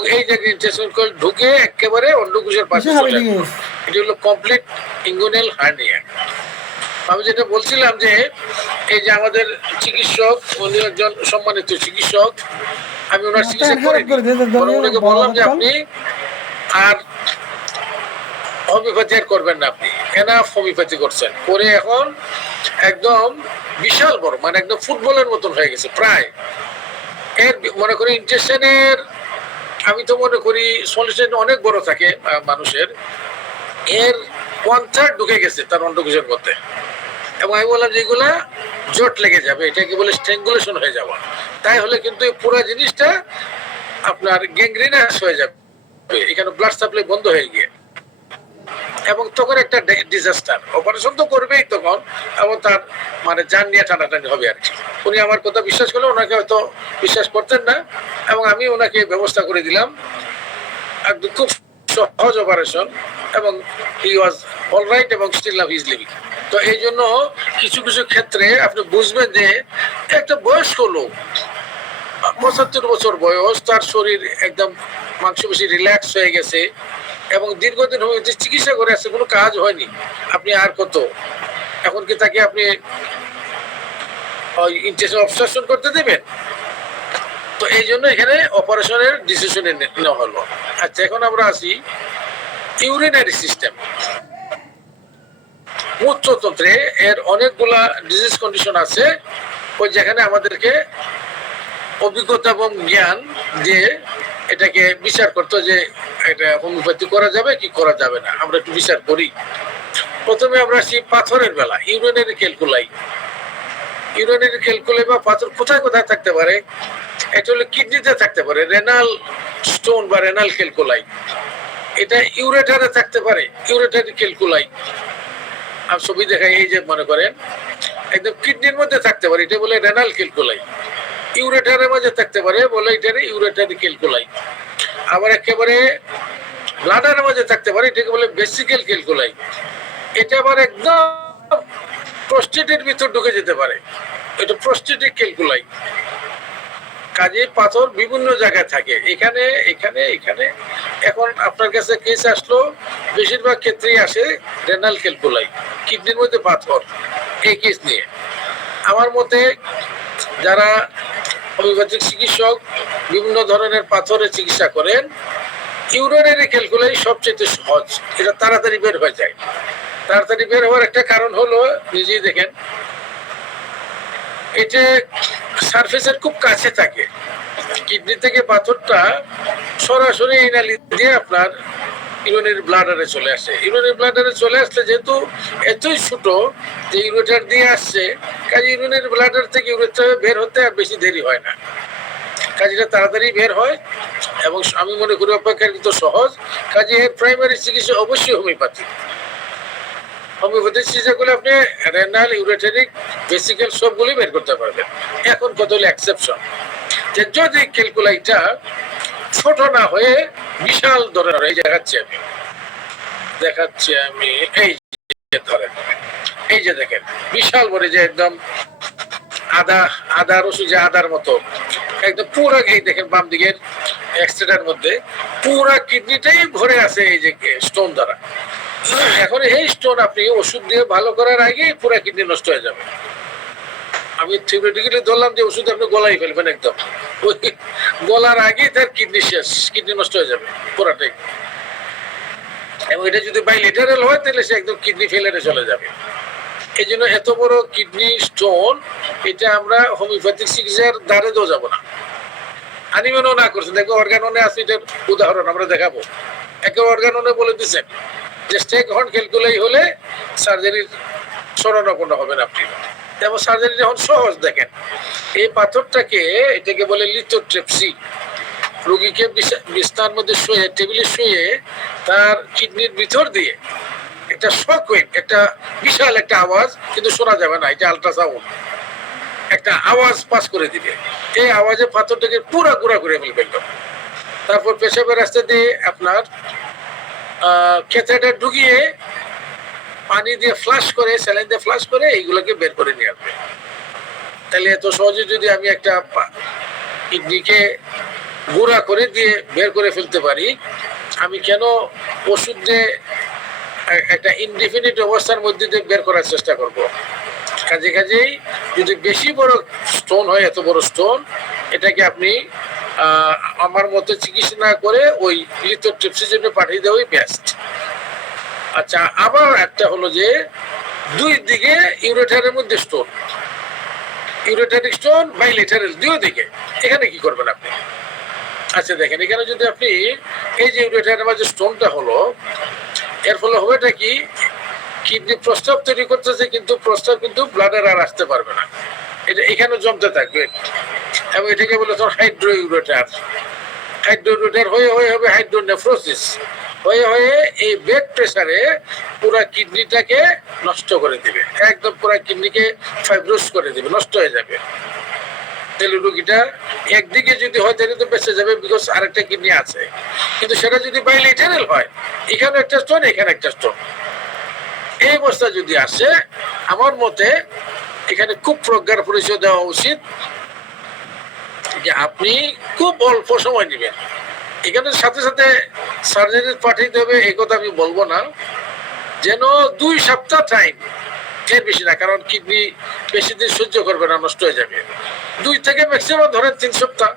এবং এই জায়গায় ইন্টেস্টাইনাল কল ঢুকে একেবারে অন্ডকোষের পাশে চলে আসে। এটা হলো কমপ্লিট ইঙ্গুইনাল হার্নিয়া। আমি যেটা বলছিলাম যে এই যে আমাদের চিকিৎসক, উনি একজন সম্মানিত চিকিৎসক, আমি ওনার চিকিৎসা করিনি, ওনাকে বললাম যে আপনি আর হোমিওপ্যাথি আর করবেন না, আপনি এনাফ হোমিওপ্যাথি করছেন, করে এখন একদম বিশাল বড়, মানে একদম ফুটবলের মতন হয়ে গেছে প্রায়। এর মনে করি ইনজেকশনের, আমি তো মনে করি সলিউশন অনেক বড় থাকে মানুষের, এর 1/3 ঢুকে গেছে তার অন্ডকোষের মধ্যে। এবং আমি বললাম যে এগুলা জট লেগে যাবে, এটাকে বলে স্ট্রেঙ্গুলেশন হয়ে যাওয়া, তাই হলে কিন্তু পুরো জিনিসটা আপনার গ্যাংগ্রিনাস হয়ে যাবে, এখানে ব্লাড সাপ্লাই বন্ধ হয়ে গিয়ে, এবং তখন একটা ডিজাস্টার। অপারেশন তো করবেই তখন, এবং তার মানে জান নিয়ে টানাটানি হবে আর কি। উনি আমার কথা বিশ্বাস করলে, ওনাকে হয়তো বিশ্বাস করতেন না, এবং আমি ওনাকে ব্যবস্থা করে দিলাম একদম খুব সহজ অপারেশন, এবং হি ওয়াজ অলরাইট এবং still now he is living. তো এই জন্য কিছু কিছু ক্ষেত্রে আপনি বুঝবেন যে একটা বয়স্ক লোক, 75 বছর বয়স, তার শরীর একদম মাংসপেশি রিল্যাক্স হয়ে গেছে, এবং দীর্ঘদিন হয়েছে চিকিৎসা করে আসছে, কোনো কাজ হয়নি, আপনি আর কত, এখন কি তাকে আপনি ইনটেনশন অবস্ট্রাকশন করতে দেবেন? তো এই জন্য এখানে অপারেশনের ডিসিশন নেওয়া হলো। আচ্ছা, এখন আমরা আসি ইউরিনারি সিস্টেম, মূত্রতন্ত্রে এর অনেকগুলা ডিজিজ কন্ডিশন আছে, ওই যেখানে আমাদেরকে অভিজ্ঞতা এবং জ্ঞান দিয়ে এটাকে বিচার করতে, যে এটা হোমিওপ্যাথি করা যাবে কি করা যাবে না, আমরা একটু বিচার করি। প্রথমে আমরা আসি পাথরের বেলা, ইউরিনারি ক্যালকুলাই। ইউরিনারি ক্যালকুলাই বা পাথর কোথায় কোথায় থাকতে পারে? এটা হলো কিডনিতে থাকতে পারে, রেনাল স্টোন বা রেনাল ক্যালকুলাই। এটা ইউরেটারে থাকতে পারে, ইউরেটারি ক্যালকুলাই। আমি ছবি দেখাই, এই যে মনে করেন একদম কিডনির মধ্যে থাকতে পারে, এটা বলে রেনাল ক্যালকুলাই। ইউরেটারের মধ্যে থাকতে পারে, বলে এটারে ইউরেটারি ক্যালকুলাই। আবার একেবারে ব্লাডারের মধ্যে থাকতে পারে, এটাকে বলে ভেসিকেল ক্যালকুলাই। এটা আবার একদম প্রস্টেটের ভিতর ঢুকে যেতে পারে, এটা প্রস্টেটিক ক্যালকুলাই। কাজে পাথর বিভিন্ন জায়গায় থাকে, এখানে এখানে এখানে। এখন আপনার কাছে কেস আসলো, বেশিরভাগ ক্ষেত্রেই আসে রেনাল ক্যালকুলাই, কিডনির মধ্যে পাথর, এই কেস নিয়ে। আমার মতে যারা হোমিওপ্যাথিক চিকিৎসক বিভিন্ন ধরনের পাথরের চিকিৎসা করেন, ইউরিনারি ক্যালকুলাই সবচেয়ে সহজ, এটা তাড়াতাড়ি বের হয়ে যায়। তাড়াতাড়ি বের হওয়ার একটা কারণ হলো, নিজেই দেখেন, এটা সারফেসের খুব কাছে থাকে। কিডনি থেকে পাথরটা সরাসরি এই নালি দিয়ে আপনার ইউরিনারি ব্লাডারে চলে আসে। ইউরিনারি ব্লাডারে চলে আসলে যেহেতু এতই ছোট যে ইউরেটার দিয়ে আসছে, কাজে ইউরিনারি ব্লাডার থেকে ইউরেটার বের হতে আর বেশি দেরি হয় না, কাজেটা তাড়াতাড়ি বের হয়, এবং আমি মনে করি অপেক্ষাকৃত সহজ। কাজে এর প্রাইমারি চিকিৎসা অবশ্যই হোমিওপ্যাথি। হোমিওপ্যাথি চিকিৎসা করলে আপনি রেনাল, ইউরেটারিক, ভেসিকেল সবগুলি বের করতে পারবেন। এখন কত হলো এক্সেপশন, যে যদি ক্যালকুলাইটা ছোট না হয়ে বিশাল ধরনের, এই দেখাচ্ছি আমি এই যে ধরেন, এই যে দেখেন বিশাল বড়, যে একদম আদা রসুন, যে আদার মতো একদম পুরো, এই দেখেন বাম দিকের এক্সট্রাটার মধ্যে পুরা কিডনিটাই ভরে আছে এই যে স্টোন দ্বারা। এখন এই স্টোন আপনি ওষুধ দিয়ে ভালো করার আগে পুরা কিডনি নষ্ট হয়ে যাবে। আমি থিওরিটিক্যালি ধরলাম যে ওষুধ আপনি গলাই ফেলবেন, একদম ওই গলার আগে তার কিডনি শেষ, কিডনি নষ্ট হয়ে যাবে পুরাটাই। এবং এটা যদি বাইলেটারাল হয়, তাহলে সে একদম কিডনি ফেলারে চলে যাবে। এই জন্য এত বড় কিডনি স্টোন, এটা আমরা হোমিওপ্যাথিক চিকিৎসার দ্বারে দেওয়া যাবো না। আনিমেনও না করছেন, দেখো অর্গাননে আছে, এটার উদাহরণ আমরা দেখাবো। একে অর্গাননে বলে দিচ্ছেন যে স্টেক হর্ন ক্যালকুলাই হলে সার্জারির শরণাপন্ন হবেন আপনি। এবং সার্জারি যখন সহজ, দেখেন এই পাথরটাকে, এটাকে বলে লিথোট্রিপসি। রোগীকে বিছানার মধ্যে শুয়ে, টেবিলে শুয়ে, তার কিডনির ভিতর দিয়ে একটা শক ওয়েভ, একটা বিশাল একটা আওয়াজ, কিন্তু শোনা যাবে না, এটা আল্ট্রাসাউন্ড, একটা আওয়াজ পাস করে দিবে। এই আওয়াজে পাথরটাকে পুরা গুঁড়া করে ফেলবে। তারপর পেশাবের রাস্তা দিয়ে আপনার ক্যাথেটার ঢুকিয়ে পানি দিয়ে ফ্লাশ করে, স্যালাইন দিয়ে ফ্লাশ করে এইগুলোকে বের করে নিয়ে আসবে। তাহলে এত সহজে যদি আমি একটা কিডনিকে গুঁড়া করে দিয়ে বের করে ফেলতে পারি, আমি কেন ওষুধ দিয়ে একটা ইনডিফিনিট অবস্থার মধ্যে দিয়ে বের করার চেষ্টা করব? কাজেই যদি বেশি বড় স্টোন হয়, এত বড় স্টোন, এটাকে আপনি আমার মতো চিকিৎসা না করে ওই লিথোট্রিপসির জন্য পাঠিয়ে দেওয়াই বেস্ট। আচ্ছা, আবার একটা হলো যে দুই দিকে ইউরেটারের মধ্যে স্টোন, ইউরেটারিক স্টোন বাইলেটারাল দুই দিকে, এখানে কি করবেন আপনি? আচ্ছা দেখেন, এখানে যদি আপনি এই যে ইউরেটারের মাঝে স্টোনটা হলো, এর ফলে হবেটা কি, কিডনি প্রস্তাব তৈরি করতেছে, কিন্তু প্রস্তাব কিন্তু ব্লাডের আর আসতে পারবে না, এটা এখানে জমতে থাকবে, এবং এটাকে বলে তখন হাইড্রো ইউরেটার। হাইড্রো ইউরেটার হয়ে হয়ে হবে হাইড্রোনেফ্রোসিস, হয়ে হয়ে এই ব্লাড প্রেসারে পুরা কিডনিটাকে নষ্ট করে দিবে, একদম পুরা কিডনিকে ফাইব্রোস করে দিবে, নষ্ট হয়ে যাবে। তাহলে রোগীটা একদিকে যদি হয় তাহলে তো বেঁচে যাবে, বিকজ আরেকটা কিডনি আছে, কিন্তু সেটা যদি বাইলেটারাল হয়, এখানে একটা স্টোন, এখানে একটা স্টোন, এই অবস্থা যদি আসে, আমার মতে এখানে খুব প্রজ্ঞার পরিচয় দেওয়া উচিত যে আপনি খুব অল্প সময় নেবেন। এখানে সাথে সাথে সার্জারি পাঠিয়ে দেবে এই কথা আমি বলবো না, যেন 2 সপ্তাহ টাইম, এর বেশি না, কারণ কিডনি বেশি দিন সহ্য করবে না, নষ্ট হয়ে যাবে। 2 থেকে ম্যাক্সিমাম ধরেন 3 সপ্তাহ,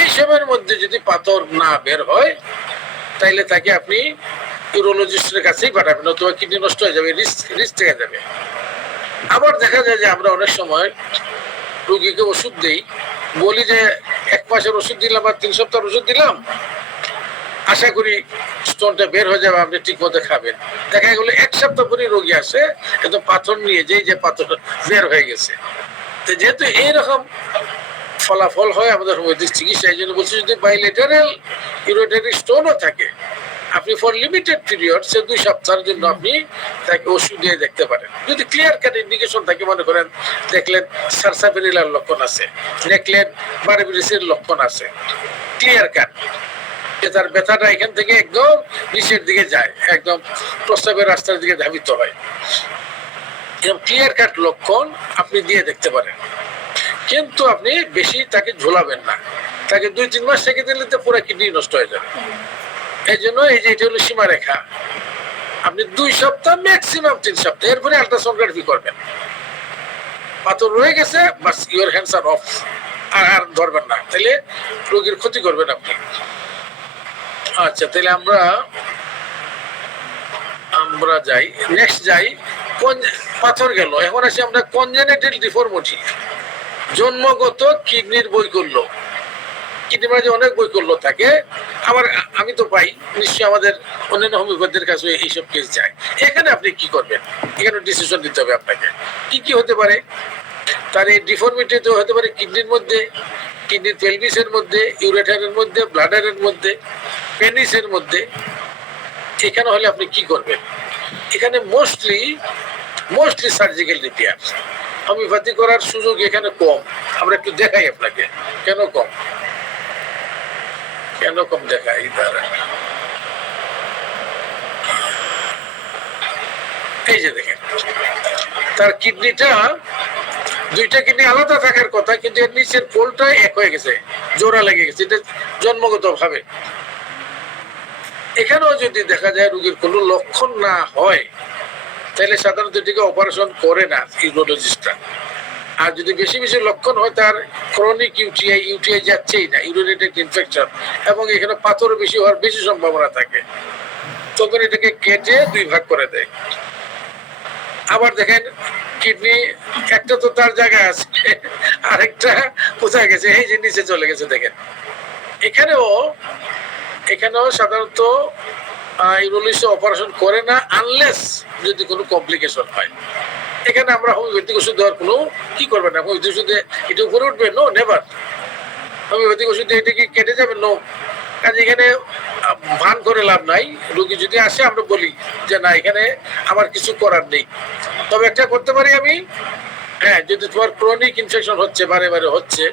এই সময়ের মধ্যে যদি পাথর না বের হয়, তাইলে তাকে আপনি ইউরোলজিস্টের কাছেই পাঠাবেন, অথবা কিডনি নষ্ট হয়ে যাবে, রিস্ক থেকে যাবে। আবার দেখা যায় যে আমরা অনেক সময় রোগীকে ওষুধ দেই, বলি যে 1 মাসের ওষুধ দিলাম বা 3 সপ্তাহের ওষুধ দিলাম, আশা করি স্টোনটা বের হয়ে যাবে, আপনি ঠিক মতো খাবেন। দেখা গেলো 1 সপ্তাহ পরে রোগী আসে একদম পাথর নিয়ে, যে পাথর বের হয়ে গেছে। তো যেহেতু এইরকম ফলাফল হয় আমাদের হোমিওপ্যাথিক চিকিৎসা, এই জন্য বলছি যদি বাইলেটারাল ইউরেটারি স্টোনও থাকে, আপনি ফর লিমিটেড পিরিয়ড, সে 2 সপ্তাহের জন্য আপনি তাকে ওষুধ দিয়ে দেখতে পারেন। যদি ক্লিয়ার কাট ইন্ডিকেশন থাকে, মনে করেন দেখলেন সারসাপেরিলার লক্ষণ আছে, দেখলেন বারবিরিসের লক্ষণ আছে, ক্লিয়ার কাট তার ব্যথাটা এখান থেকে একদম নিচের দিকে যায়, একদম প্রস্রাবের রাস্তার দিকে ধাবিত হয়, এরকম ক্লিয়ার কাট লক্ষণ আপনি দিয়ে দেখতে পারেন। কিন্তু আপনি বেশি তাকে ঝোলাবেন না, তাকে 2-3 মাস থেকে দিলে তো পুরো কিডনি নষ্ট হয়ে যাবে। এই জন্য এই যে এটা হলো সীমারেখা, আপনি 2 সপ্তাহ ম্যাক্সিমাম 3 সপ্তাহ, এরপরে আলট্রাসোনোগ্রাফি করবেন। পাথর রয়ে গেছে, বাস ইউর হ্যান্ডস আর অফ, আর ধরবেন না, তাহলে রোগীর ক্ষতি করবেন আপনি। আচ্ছা, তাহলে আমরা যাই, নেক্সট যাই, পাথর গেল, এখন আসি আমরা কনজেনিটাল ডিফর্মিটি, জন্মগত কিডনির বৈকল্য। কিডনির মাঝে অনেক বৈকল্য থাকে, আমি তো পাই, নিশ্চয়ই আমাদের অন্যান্য হোমিওপ্যাথির কাছে এইসব কেস যায়। এখানে আপনি কি করবেন? এখানে ডিসিশন নিতে হবে আপনাকে, কি কি হতে পারে। তার এই ডিফর্মিটি তো হতে পারে কিডনির মধ্যে, কিডনির পেলভিসের মধ্যে, ইউরেটারের মধ্যে, ব্লাডারের মধ্যে, পেনিসের মধ্যে। এখানে হলে আপনি কি করবেন? এখানে মোস্টলি সার্জিক্যাল রিপেয়ার, হোমিওপ্যাথি করার সুযোগ এখানে কম। আমরা একটু দেখাই আপনাকে কেন কম দেখাই। এই যে দেখেন, তার কিডনিটা, 2টা কিডনি আলাদা থাকার কথা, কিন্তু এর নিচের পোলটা এক হয়ে গেছে, জোড়া লেগে গেছে, এটা জন্মগত ভাবে। এখানেও যদি দেখা যায় রোগীর কোনো লক্ষণ না হয়, তাহলে সাধারণত এটিকে অপারেশন করে না ইউরোলজিস্টরা। আর যদি বেশি বেশি লক্ষণ হয়, তার ক্রনিক ইউটিআই যাচ্ছেই না, ইউরিনারি ইনফেকশন, এবং এখানে পাথর বেশি হওয়ার বেশি সম্ভাবনা থাকে, তখন এটাকে কেটে 2 ভাগ করে দেয়। আবার দেখেন, কিডনি একটা তো তার জায়গায় আছে, আরেকটা কোথায় গেছে, এই যে নিচে চলে গেছে। দেখেন এখানেও সাধারণত ইউরোলজিস্ট অপারেশন করে না, আনলেস যদি কোনো কমপ্লিকেশন হয়। এখানে আমরা হোমিওপ্যাথিক ওষুধ দেওয়ার কোনো কি করবেন না, হোমিওপ্যাথিক ওষুধে এটা উপরে উঠবে, নো, নেভার। হোমিওপ্যাথিক ওষুধে এটা কি কেটে যাবে, নো। কাজে এখানে ভান করে লাভ নাই। রোগী যদি আসে, আমরা বলি যে না, এখানে আমার কিছু করার নেই, তবে একটা করতে পারি আমি, হ্যাঁ, যদি তোমার ক্রনিক ইনফেকশন হচ্ছে, বারে বারে হচ্ছে,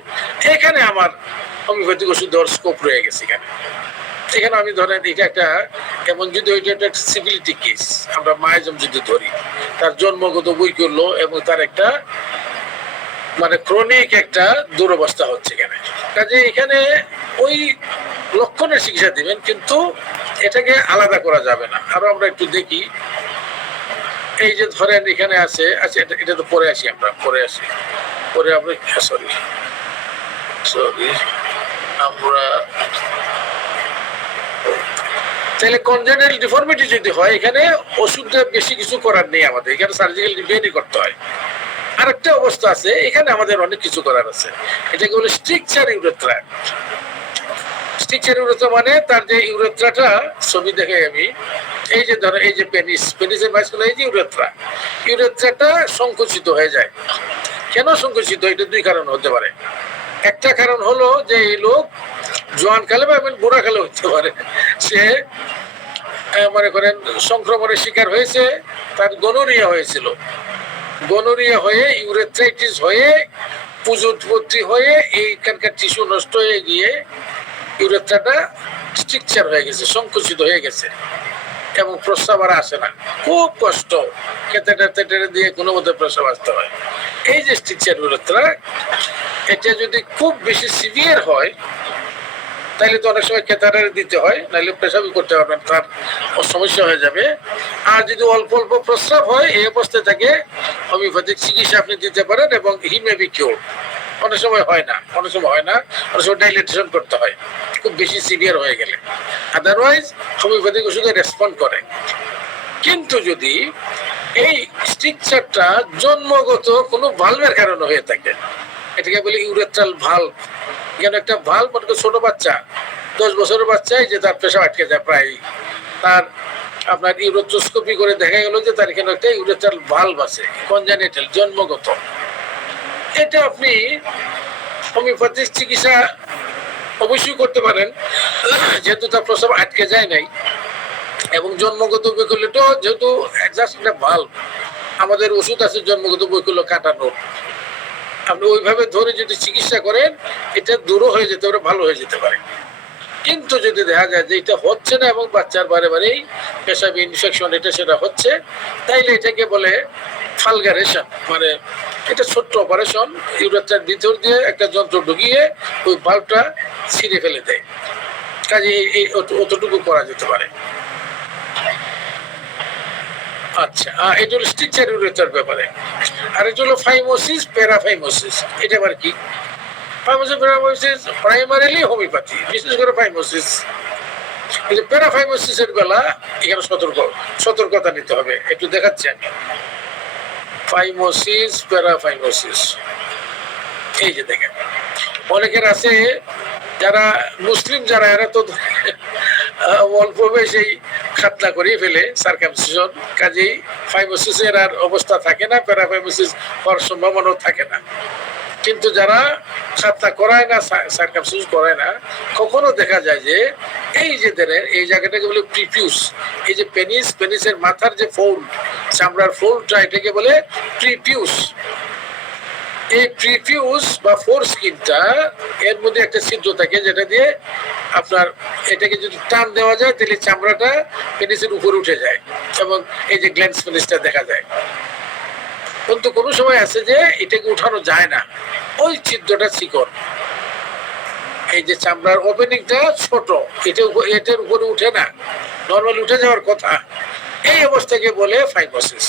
এখানে আমার হোমিওপ্যাথিক ওষুধ দেওয়ার স্কোপ রয়ে গেছে। এখানে আমি ধরেন এটা একটা, এমন যদি ওইটা একটা সিভিলিটি কেস, আমরা মায়াজম যদি ধরি, তার জন্মগত বৈকল্য এবং তার একটা মানে ক্রনিক একটা দুরবস্থা হচ্ছে এখানে, কাজে এখানে ওই লক্ষণের চিকিৎসা দিবেন, কিন্তু এটাকে আলাদা করা যাবে না। আরো আমরা একটু দেখি, এই যে ধরেন এখানে আছে, আচ্ছা এটা তো পরে আসি, আমরা পরে আসি, পরে আমরা সরি সরি আমরা তাহলে কনজেনিটাল ডিফর্মিটি যদি হয়, এখানে ওষুধ বেশি কিছু করার নেই আমাদের, এখানে সার্জিক্যাল রিপেয়ারই করতে হয়। আরেকটা অবস্থা আছে, এখানে আমাদের অনেক কিছু করার আছে, এটাকে বলে স্ট্রিকচার ইউরেথ্রা। স্ট্রিকচার ইউরেথ্রা মানে তার যে ইউরেথ্রাটা, ছবি দেখে আমি, এই যে ধরো এই যে পেনিসের মাঝখানে এই যে ইউরেথ্রাটা সংকুচিত হয়ে যায়। কেন সংকুচিত? এটা দুই কারণ হতে পারে। একটা কারণ হলো যে এই লোক জোয়ান কালে বা বুড়া কালে হতে পারে, সে মনে করেন সংক্রমণের শিকার হয়েছে, তার গনোরিয়া হয়েছিল, গনোরিয়া হয়ে ইউরেথ্রাইটিস হয়ে পুজো উৎপত্তি হয়ে এইখানকার টিস্যু নষ্ট হয়ে গিয়ে ইউরেথ্রাটা স্ট্রিকচার হয়ে গেছে, সংকুচিত হয়ে গেছে, এবং প্রস্রাব আর আসে না, খুব কষ্ট, ক্যাথেটার দিয়ে কোনো মতে প্রস্রাব আসতে হয়। এই যে স্ট্রিকচার ইউরেথ্রা, এটা যদি খুব বেশি সিভিয়ার হয় তাহলে তো অনেক সময় ক্যাথেটার দিতে হয়, নাহলে পেশাবি করতে পারবেন, তার সমস্যা হয়ে যাবে। আর যদি অল্প অল্প প্রস্রাব হয়, এই অবস্থায় তাকে হোমিওপ্যাথিক চিকিৎসা আপনি দিতে পারেন, এবং হি মে বি কিউরড। অনেক সময় হয় না, অনেক সময় হয় না, অনেক সময় ডাইলেটেশন করতে হয় খুব বেশি সিভিয়ার হয়ে গেলে, আদারওয়াইজ হোমিওপ্যাথিক ওষুধে রেসপন্ড করে। কিন্তু যদি এই স্ট্রিকচারটা জন্মগত কোনো ভালভের কারণে হয়ে থাকে, এটাকে বলে ইউরেথ্রাল ভালভ। এখানে একটা ভালভ, মানে ছোট বাচ্চা, 10 বছরের বাচ্চাই যে তার পেশাব আটকে যায় প্রায়, তার আপনার ইউরেথ্রোস্কোপি করে দেখা গেল যে তার এখানে একটা ইউরেথ্রাল ভালভ আছে, কনজেনিটাল, জন্মগত। এটা আপনি হোমিওপ্যাথিক চিকিৎসা অবশ্যই করতে পারেন, যেহেতু তার প্রস্রাব আটকে যায় নাই, এবং জন্মগত বৈকল্যটা যেহেতু জাস্ট একটা ভালভ, আমাদের ওষুধ আছে জন্মগত বৈকল্য কাটানোর, আপনি ওইভাবে ধরে যদি চিকিৎসা করেন, এটা দূরও হয়ে যেতে পারে, ভালো হয়ে যেতে পারে। কিন্তু যদি দেখা যায় যে এটা হচ্ছে না, এবং বাচ্চার বারে বারেই পেশাবি ইনফেকশন এটা সেটা হচ্ছে, তাইলে এটাকে বলে ফালগারেশন, মানে এটা ছোট্ট অপারেশন, ইউরেথ্রার ভিতর দিয়ে একটা যন্ত্র ঢুকিয়ে ওই ভালভটা ছিঁড়ে ফেলে দেয়। কাজে এই অতটুকু করা যেতে পারে। আচ্ছা, এটা হলো স্ট্রিকচার ইউরেথ্রার ব্যাপারে। আর এটা হলো ফাইমোসিস, প্যারাফাইমোসিস। এটা আবার কি? ফাইমোসিস প্যারাফাইমোসিস প্রাইমারিলি হোমিওপ্যাথি, বিশেষ করে ফাইমোসিস। কিন্তু প্যারাফাইমোসিসের বেলা এখানে সতর্কতা নিতে হবে। একটু দেখাচ্ছি আমি, ফাইমোসিস, প্যারাফাইমোসিস। এই যে দেখেন, অনেকের আছে যারা মুসলিম, যারা এরা তো অল্প বয়সেই খাতনা করিয়ে ফেলে সার্কামসিশন, কাজেই ফাইমোসিসের আর অবস্থা থাকে না, প্যারাফাইমোসিস হওয়ার সম্ভাবনাও থাকে না। কিন্তু যারা খাতনা করায় না, সার্কামসিশন করায় না, কখনো দেখা যায় যে এই যে এই জায়গাটাকে বলে প্রিপিউস, এই যে পেনিসের মাথার যে ফোল্ড, চামড়ার ফোল্ডটা, এটাকে বলে প্রিপিউস। এই প্রিপিউস বা ফোর স্কিনটা, এর মধ্যে একটা ছিদ্র থাকে, যেটা দিয়ে আপনার এটাকে যদি টান দেওয়া যায়, তাহলে চামড়াটা পেনিসের উপরে উঠে যায়, এবং এই যে গ্ল্যান্স পেনিসটা দেখা যায়। কিন্তু কোনো সময় আছে যে এটাকে উঠানো যায় না, ওই ছিদ্রটা চিকন, এই যে চামড়ার ওপেনিংটা ছোট, এটার উপরে উঠে না, নর্মালি উঠে যাওয়ার কথা। এই অবস্থাকে বলে ফাইমোসিস।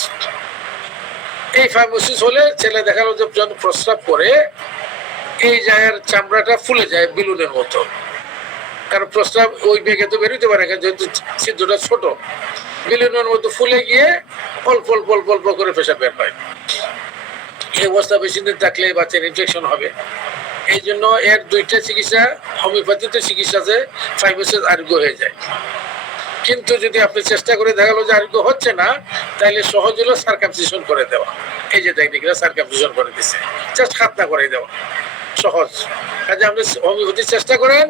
এই ফাইমোসিস হলে ছেলে দেখালো যে যখন প্রস্রাব করে, এই জায়গার চামড়াটা ফুলে যায় বেলুনের মতো, কারণ প্রস্রাব ওই বেগে তো বেরোতে পারে না, যেহেতু ছিদ্রটা ছোট, বেলুনের মতো ফুলে গিয়ে অল্প অল্প অল্প অল্প করে পেশাব বের হয়। এই অবস্থা বেশি দিন থাকলে বাচ্চার ইনফেকশন হবে। এই জন্য এর দুইটা চিকিৎসা, হোমিওপ্যাথিতে চিকিৎসাতে ফাইমোসিস আরোগ্য হয়ে যায়। কিন্তু যদি আপনি চেষ্টা করে দেখা গেলো যে আরোগ্য হচ্ছে না, তাহলে সহজ হলো সার্কামসিশন করে দেওয়া। এই যে টেকনিকটা সার্কামসিশন করে দিচ্ছে, জাস্ট খাতনা করে দেওয়া, সহজ। কাজে আপনি হোমিওপ্যাথি চেষ্টা করেন,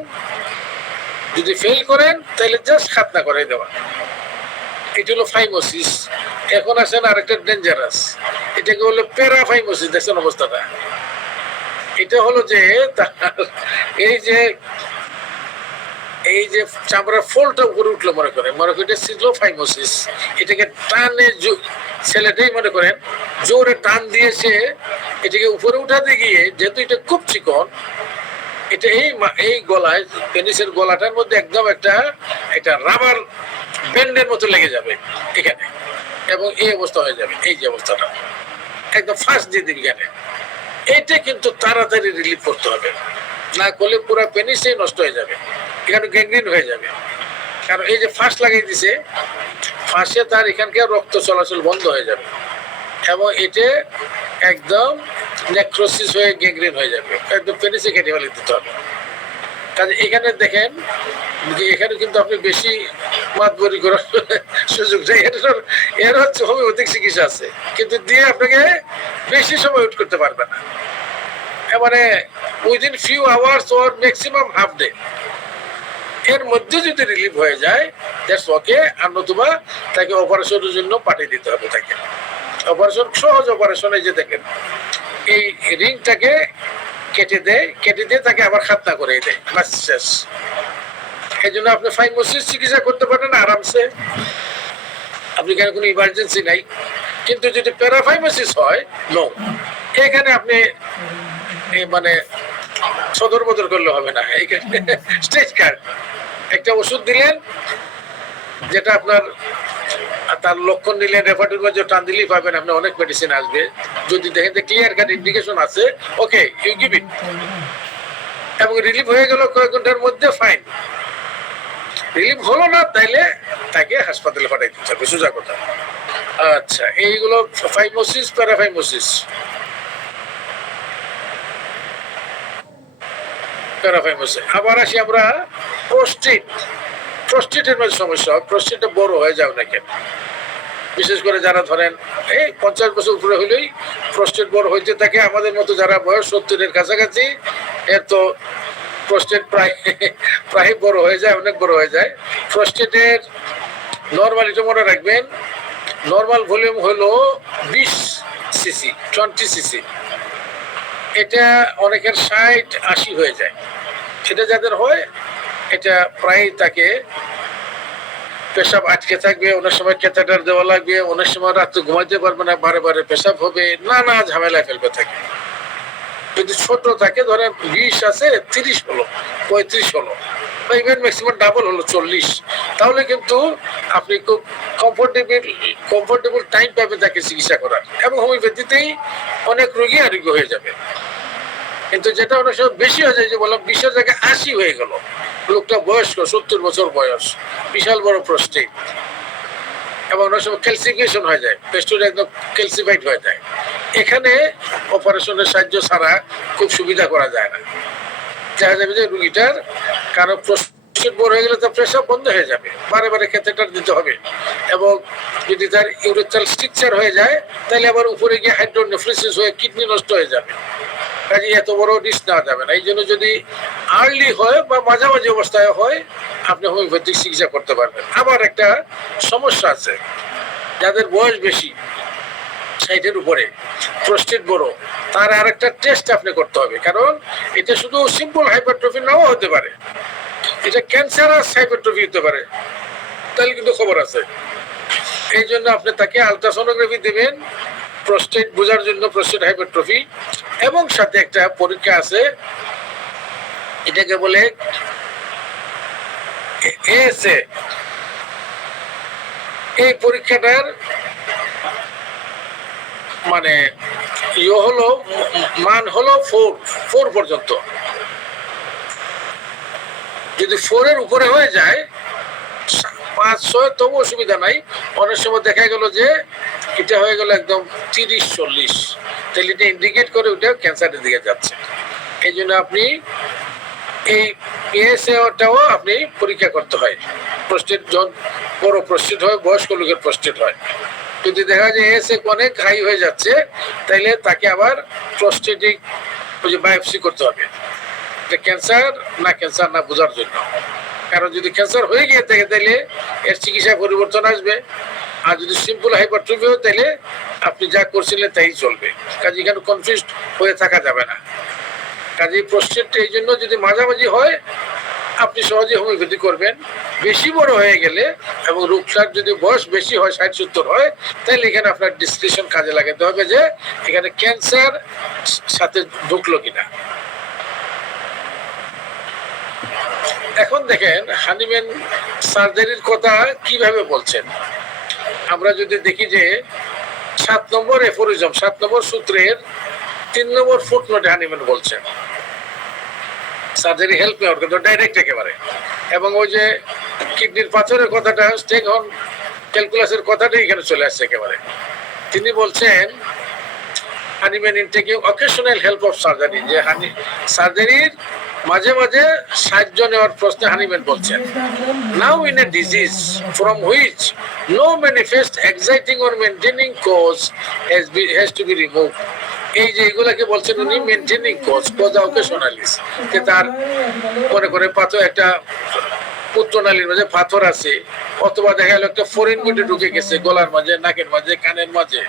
যদি ফেল করেন তাহলে জাস্ট খাতনা করে দেওয়া। এটা হলো ফাইমোসিস। এখন আসেন আরেকটা ডেঞ্জারাস, এটাকে হলো প্যারাফাইমোসিস। দেখছেন অবস্থাটা? এটা হলো যে এই যে চামড়ার ফোলটা উপরে উঠলো, মনে করেন এটা ছিল ফাইমোসিস। এটাকে টানে ছেলেটাই মনে করেন জোরে টান দিয়েছে, এটাকে উপরে উঠাতে গিয়ে, যেহেতু এটা খুব চিকন, এটা এই গলায়, পেনিসের গলাটার মধ্যে একদম একটা রাবার ব্যান্ডের মতো লেগে যাবে এখানে, এবং এই অবস্থা হয়ে যাবে। এই যে অবস্থাটা একদম ফার্স্ট দিয়ে দিন এখানে, এটা কিন্তু তাড়াতাড়ি রিলিফ করতে হবে, না করলে পুরো পেনিসই নষ্ট হয়ে যাবে, এখানে গ্যাংগ্রিন হয়ে যাবে। কারণ এই যে ফার্স্ট লাগিয়ে দিছে, ফার্স্টে তার এখানকার রক্ত চলাচল বন্ধ হয়ে যাবে এবং এটা একদম নেক্রোসিস হয়ে গ্যাংগ্রিন হয়ে যাবে, একদম পেনিসে কেটে ফেলে দিতে হবে। কাজে এখানে দেখেন যে এখানে কিন্তু আপনি বেশি মাতবরি করার সুযোগ নেই, এর হচ্ছে হোমিওপ্যাথিক চিকিৎসা আছে, কিন্তু দিয়ে আপনাকে বেশি সময় ওয়েট করতে পারবে না, মানে উইদিন ফিউ আওয়ার্স ওর ম্যাক্সিমাম হাফ ডে এর মধ্যে যদি রিলিভ হয়ে যায় দ্যাটস ওকে। আর নতুবা তাকে অপারেশনের জন্য পাঠিয়ে দিতে হবে। তাকে অপারেশন, সহজ অপারেশন, এই যে দেখেন এই রিংটাকে কেটে দিয়ে তাকে আবার খাতনা করে দেয়, বাস শেষ। এই জন্য আপনি ফাইমোসিস চিকিৎসা করতে পারেন আরামসে, আপনি কেন কোনো ইমার্জেন্সি নাই। কিন্তু যদি প্যারাফাইমোসিস হয়, নো, এখানে আপনি মানে সদর বদর করলে হবে না। এইখানে স্টেজ কার্ড একটা ওষুধ দিলেন, যেটা আপনার তার লক্ষণ নিলেন, রেফার্টির মধ্যে টান দিলেই পাবেন, আপনি অনেক মেডিসিন আসবে। যদি দেখেন যে ক্লিয়ার কাট ইন্ডিকেশন আছে, ওকে, ইউ গিভ ইট, এবং রিলিফ হয়ে গেল কয়েক ঘন্টার মধ্যে, ফাইন। রিলিফ হলো না, তাইলে তাকে হাসপাতালে পাঠাই দিতে হবে, সোজা কথা। আচ্ছা, এইগুলো ফাইমোসিস, প্যারাফাইমোসিস। আবার আসি আমরা প্রস্টেটের মধ্যে সমস্যা। প্রস্টেটটা বড় হয়ে যাও না কেন, বিশেষ করে যারা ধরেন এই 50 বছর উপরে হলেই প্রস্টেট বড় হইতে থাকে। আমাদের মতো যারা বয়স 70-এর কাছাকাছি, এর তো প্রস্টেট প্রায় বড় হয়ে যায়, অনেক বড় হয়ে যায়। প্রস্টেটের নর্মাল, এটা মনে রাখবেন, নর্মাল ভলিউম হলো 20 সিসি, 20 সিসি। এটা অনেকের 60-80 হয়ে যায়। সেটা যাদের হয়, এটা প্রায় তাকে পেশাব আটকে থাকবে, অনেক সময় ক্যাথেটার দেওয়া লাগবে, অনেক সময় রাত্রে ঘুমাইতে পারবে না, বারে বারে পেশাব হবে, নানা ঝামেলায় ফেলবে থাকে। যদি ছোট থাকে, ধরেন 20 আছে, 30 হলো, 35 হলো, বা ইভেন ম্যাক্সিমাম ডাবল হলো 40, তাহলে কিন্তু আপনি খুব কমফোর্টেবল টাইম পাবেন তাকে চিকিৎসা করার, এবং হোমিওপ্যাথিতেই অনেক রোগী আরোগ্য হয়ে যাবে। কিন্তু যেটা অনেক সময় বেশি হয়ে যায়, যে বললাম 20-এর জায়গায় 80 হয়ে গেল, লোকটা বয়স্ক, 70 বছর বয়স, বিশাল বড় প্রস্টেট, এবং অনেক সময় ক্যালসিফিকেশন হয়ে যায়, পেস্টুর একদম ক্যালসিফাইড হয়ে যায়। এখানে অপারেশনের সাহায্য ছাড়া খুব সুবিধা করা যায় না। দেখা যাবে যে রুগীটার কারো প্রস্টেট বড় হয়ে গেলে তার প্রেসার বন্ধ হয়ে যাবে, বারে বারে ক্যাথেটার দিতে হবে, এবং যদি তার ইউরেথ্রাল স্ট্রাকচার হয়ে যায়, তাহলে আবার উপরে গিয়ে হাইড্রোনেফ্রোসিস হয়ে কিডনি নষ্ট হয়ে যাবে। কাজে এত বড় রিস্ক নেওয়া যাবে না। এই জন্য যদি আর্লি হয় বা মাঝামাঝি অবস্থায় হয়, আপনি হোমিওপ্যাথিক চিকিৎসা করতে পারবেন। আবার একটা সমস্যা আছে, যাদের বয়স বেশি, 60-এর উপরে, প্রস্টেট বড়, তার আরেকটা টেস্ট আপনি করতে হবে। কারণ এটা শুধু সিম্পল হাইপারট্রফি নাও হতে পারে, এটা ক্যান্সারাস হাইপারট্রফি হতে পারে, তাহলে কিন্তু খবর আছে। এই জন্য আপনি তাকে আলট্রাসোনোগ্রাফি দেবেন প্রস্টেট বোঝার জন্য, প্রস্টেট হাইপারট্রফি, এবং সাথে একটা পরীক্ষা আছে, এটাকে বলে এএসএ। এই পরীক্ষাটার মানে হলো মান হলো 4 পর্যন্ত। যদি 4-এর উপরে হয়ে যায়, 5-6, তবু অসুবিধা নাই। অনেক সময় দেখা গেল যে এটা হয়ে গেল একদম 30-40, তাহলে এটা ইন্ডিকেট করে ওটা ক্যান্সারের দিকে যাচ্ছে। এই জন্য আপনি এই এএসএটাও আপনি পরীক্ষা করতে হয়। প্রস্টেট যখন বড় প্রস্টেট হয়, বয়স্ক লোকের প্রস্টেট হয়, যদি দেখা যায় এএসএ অনেক হাই হয়ে যাচ্ছে, তাইলে তাকে আবার প্রস্টেটিক বায়োপসি করতে হবে, যে ক্যান্সার না বোঝার জন্য। কারণ যদি ক্যান্সার হয়ে গিয়ে থাকে, তাহলে এর চিকিৎসা পরিবর্তন আসবে। আর যদি সিম্পল হাইপারট্রফি হয়, তাহলে আপনি যা করছিলেন তাই চলবে। কাজে এখানে কনফিউজ হয়ে থাকা যাবে না। কাজে প্রস্টেট এই জন্য যদি মাঝামাঝি হয়, আপনি সহজে হোমিওপ্যাথি করবেন। বেশি বড় হয়ে গেলে এবং রোগটার যদি বয়স বেশি হয়, 60-70 হয়, তাহলে এখানে আপনার ডিসক্রিপশন কাজে লাগাতে হবে, যে এখানে ক্যান্সার সাথে ঢুকলো কিনা। এখন দেখেন হানিম্যান সার্জারির কথা কিভাবে বলছেন। আমরা যদি দেখি যে 7 নম্বর এফোরিজম, 7 নম্বর সূত্রের 3 নম্বর ফুটনোটে হানিম্যান বলছেন সার্জারি হেল্প নেওয়ার কিন্তু ডাইরেক্ট একেবারে। এবং ওই যে কিডনির পাথরের কথাটা, স্টেক হর্ন ক্যালকুলাসের কথাটাই এখানে চলে আসছে একেবারে। তিনি বলছেন Hahnemann in taking occasional help of surgery, যে সার্জারির মাঝে মাঝে সাহায্য নেওয়ার প্রশ্নে হানিম্যান বলছেন now in a disease from which no manifest exciting or maintaining cause has to be remove. এই যে এগুলাকে বলছেন উনি মেনটেনিং কজ অকেশনালিস, যে তার মনে করে পাথর একটা পুত্রনালীর মাঝে পাথর আছে, অথবা দেখা গেল একটা ফরেন বডি ঢুকে গেছে গলার মাঝে, নাকের মাঝে, কানের মাঝে,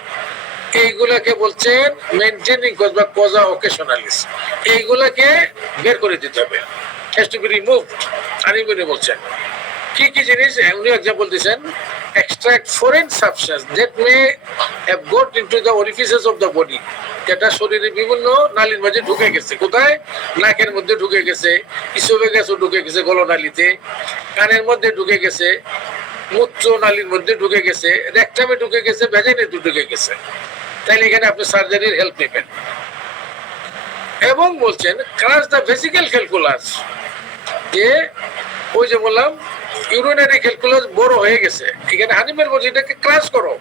এইগুলাকে বলছেন মেনটেনিং কজ বা কজা অকেশনালিস। এইগুলাকে বের করে দিতে হবে, has to B removed. Hahnemann বলছেন কি কি জিনিস উনি এক্সাম্পল দিয়েছেন, extract foreign substance that may have got into the orifices of the body, যেটা শরীরের বিভিন্ন নালীর মাঝে ঢুকে গেছে। কোথায়? নাকের মধ্যে ঢুকে গেছে, ইসোফেগাসে ঢুকে গেছে, গলনালীতে, কানের মধ্যে ঢুকে গেছে, মূত্র নালীর মধ্যে ঢুকে গেছে, রেকটামে ঢুকে গেছে, ভ্যাজাইনে ঢুকে গেছে। তাইলে এখানে আপনি সার্জারির হেল্প নেবেন। এবং বলছেন ক্রাশ দ্য ভেসিক্যাল ক্যালকুলাস, যে ওই যে বললাম ইউরিনারি ক্যালকুলাস বড় হয়ে গেছে, এখানে হানিম্যান বলছে এটাকে ক্রাশ করো,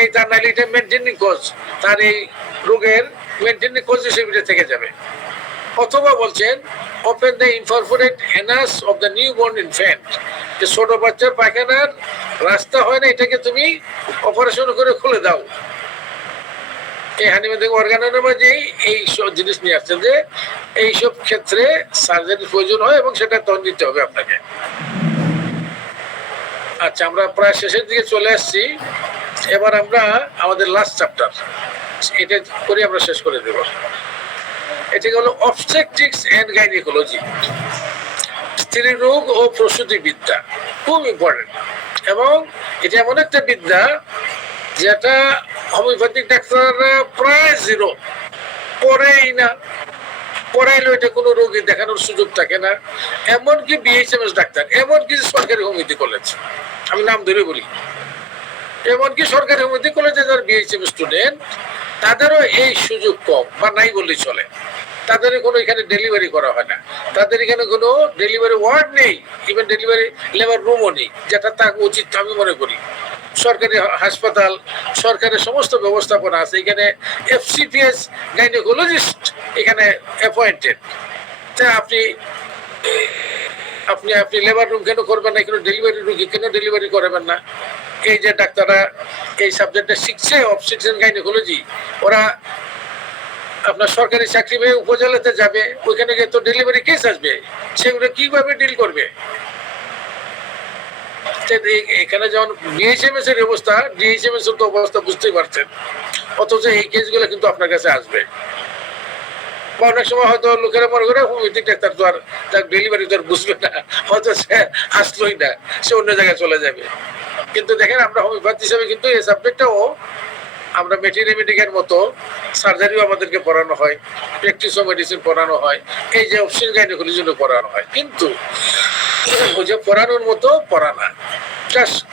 এই তার নাইলে এটা মেনটেনিং কজ, তার এই রোগের মেনটেনিং কজ হিসেবে থেকে যাবে। অথবা বলছেন open the imperforate anus of the new born infant, যে ছোট বাচ্চার পায়খানার রাস্তা হয় না, এটাকে তুমি অপারেশন করে খুলে দাও। এই হানিম্যান থেকে অর্গানের মাঝেই এই সব জিনিস নিয়ে আসছেন, যে এইসব ক্ষেত্রে সার্জারির প্রয়োজন হয় এবং সেটা তখন দিতে হবে আপনাকে। আচ্ছা, আমরা প্রায় শেষের দিকে চলে আসছি। এবার আমরা আমাদের লাস্ট চ্যাপ্টার এটা করে আমরা শেষ করে দেব। এটি হলো অবস্টেট্রিক্স এন্ড গাইনিকোলজি, স্ত্রী রোগ ও প্রসূতি বিদ্যা, খুব ইম্পর্টেন্ট। এবং এটা এমন একটা বিদ্যা যেটা হোমিওপ্যাথিক ডাক্তাররা প্রায় জিরো, পড়েই না, পড়াইলেও এটা কোনো রোগী দেখানোর সুযোগ থাকে না। এমনকি বিএইচএমএস ডাক্তার, এমনকি সরকারি হোমিওপ্যাথি কলেজ, আমি নাম ধরে বলি, এমনকি সরকারি হোমিওপ্যাথি কলেজে যারা বিএইচএমএস স্টুডেন্ট, তাদেরও এই সুযোগ কম বা নাই বললেই চলে। তাদের কোনো এখানে ডেলিভারি করা হয় না, তাদের এখানে কোনো ডেলিভারি ওয়ার্ড নেই, ইভেন ডেলিভারি লেবার রুমও নেই, যেটা তা উচিত আমি মনে করি। সরকারি হাসপাতাল, সরকারের সমস্ত ব্যবস্থাপনা আছে, এখানে এফসিপিএস গাইনোকোলজিস্ট এখানে অ্যাপয়েন্টেড। তা আপনি আপনি আপনি লেবার রুম কেন করবেন না, এখানে ডেলিভারি রুগী কেন ডেলিভারি করবেন না? এই যে ডাক্তাররা এই সাবজেক্টটা শিখছে, অবস্টেট্রিক্স গাইনোকোলজি, ওরা আপনার সরকারি চাকরি পেয়ে উপজেলাতে যাবে, ওইখানে গিয়ে তো ডেলিভারি কেস আসবে, সেগুলো কিভাবে ডিল করবে? এখানে যেমন বিএইচএমএস এর অবস্থা, ডিএইচএমএস এর তো অবস্থা বুঝতেই পারছেন, অথচ এই কেসগুলো কিন্তু আপনার কাছে আসবে। বা অনেক সময় হয়তো লোকেরা মনে করে হোমিওপ্যাথিক ডাক্তার তো আর তার ডেলিভারি তো আর বুঝবে না, হয়তো সে আসলোই না, সে অন্য জায়গায় চলে যাবে। কিন্তু দেখেন আমরা হোমিওপ্যাথি হিসাবে কিন্তু এই সাবজেক্টটাও আমরা মেডিকের মতো সার্জারিও আমাদেরকে পড়ানো হয়, প্র্যাকটিসও মেডিসিন পড়ানো হয়, এই যে অপশন গাইনোকোলজির জন্য পড়ানো হয়, কিন্তু ওই যে পড়ানোর মতো পড়া না।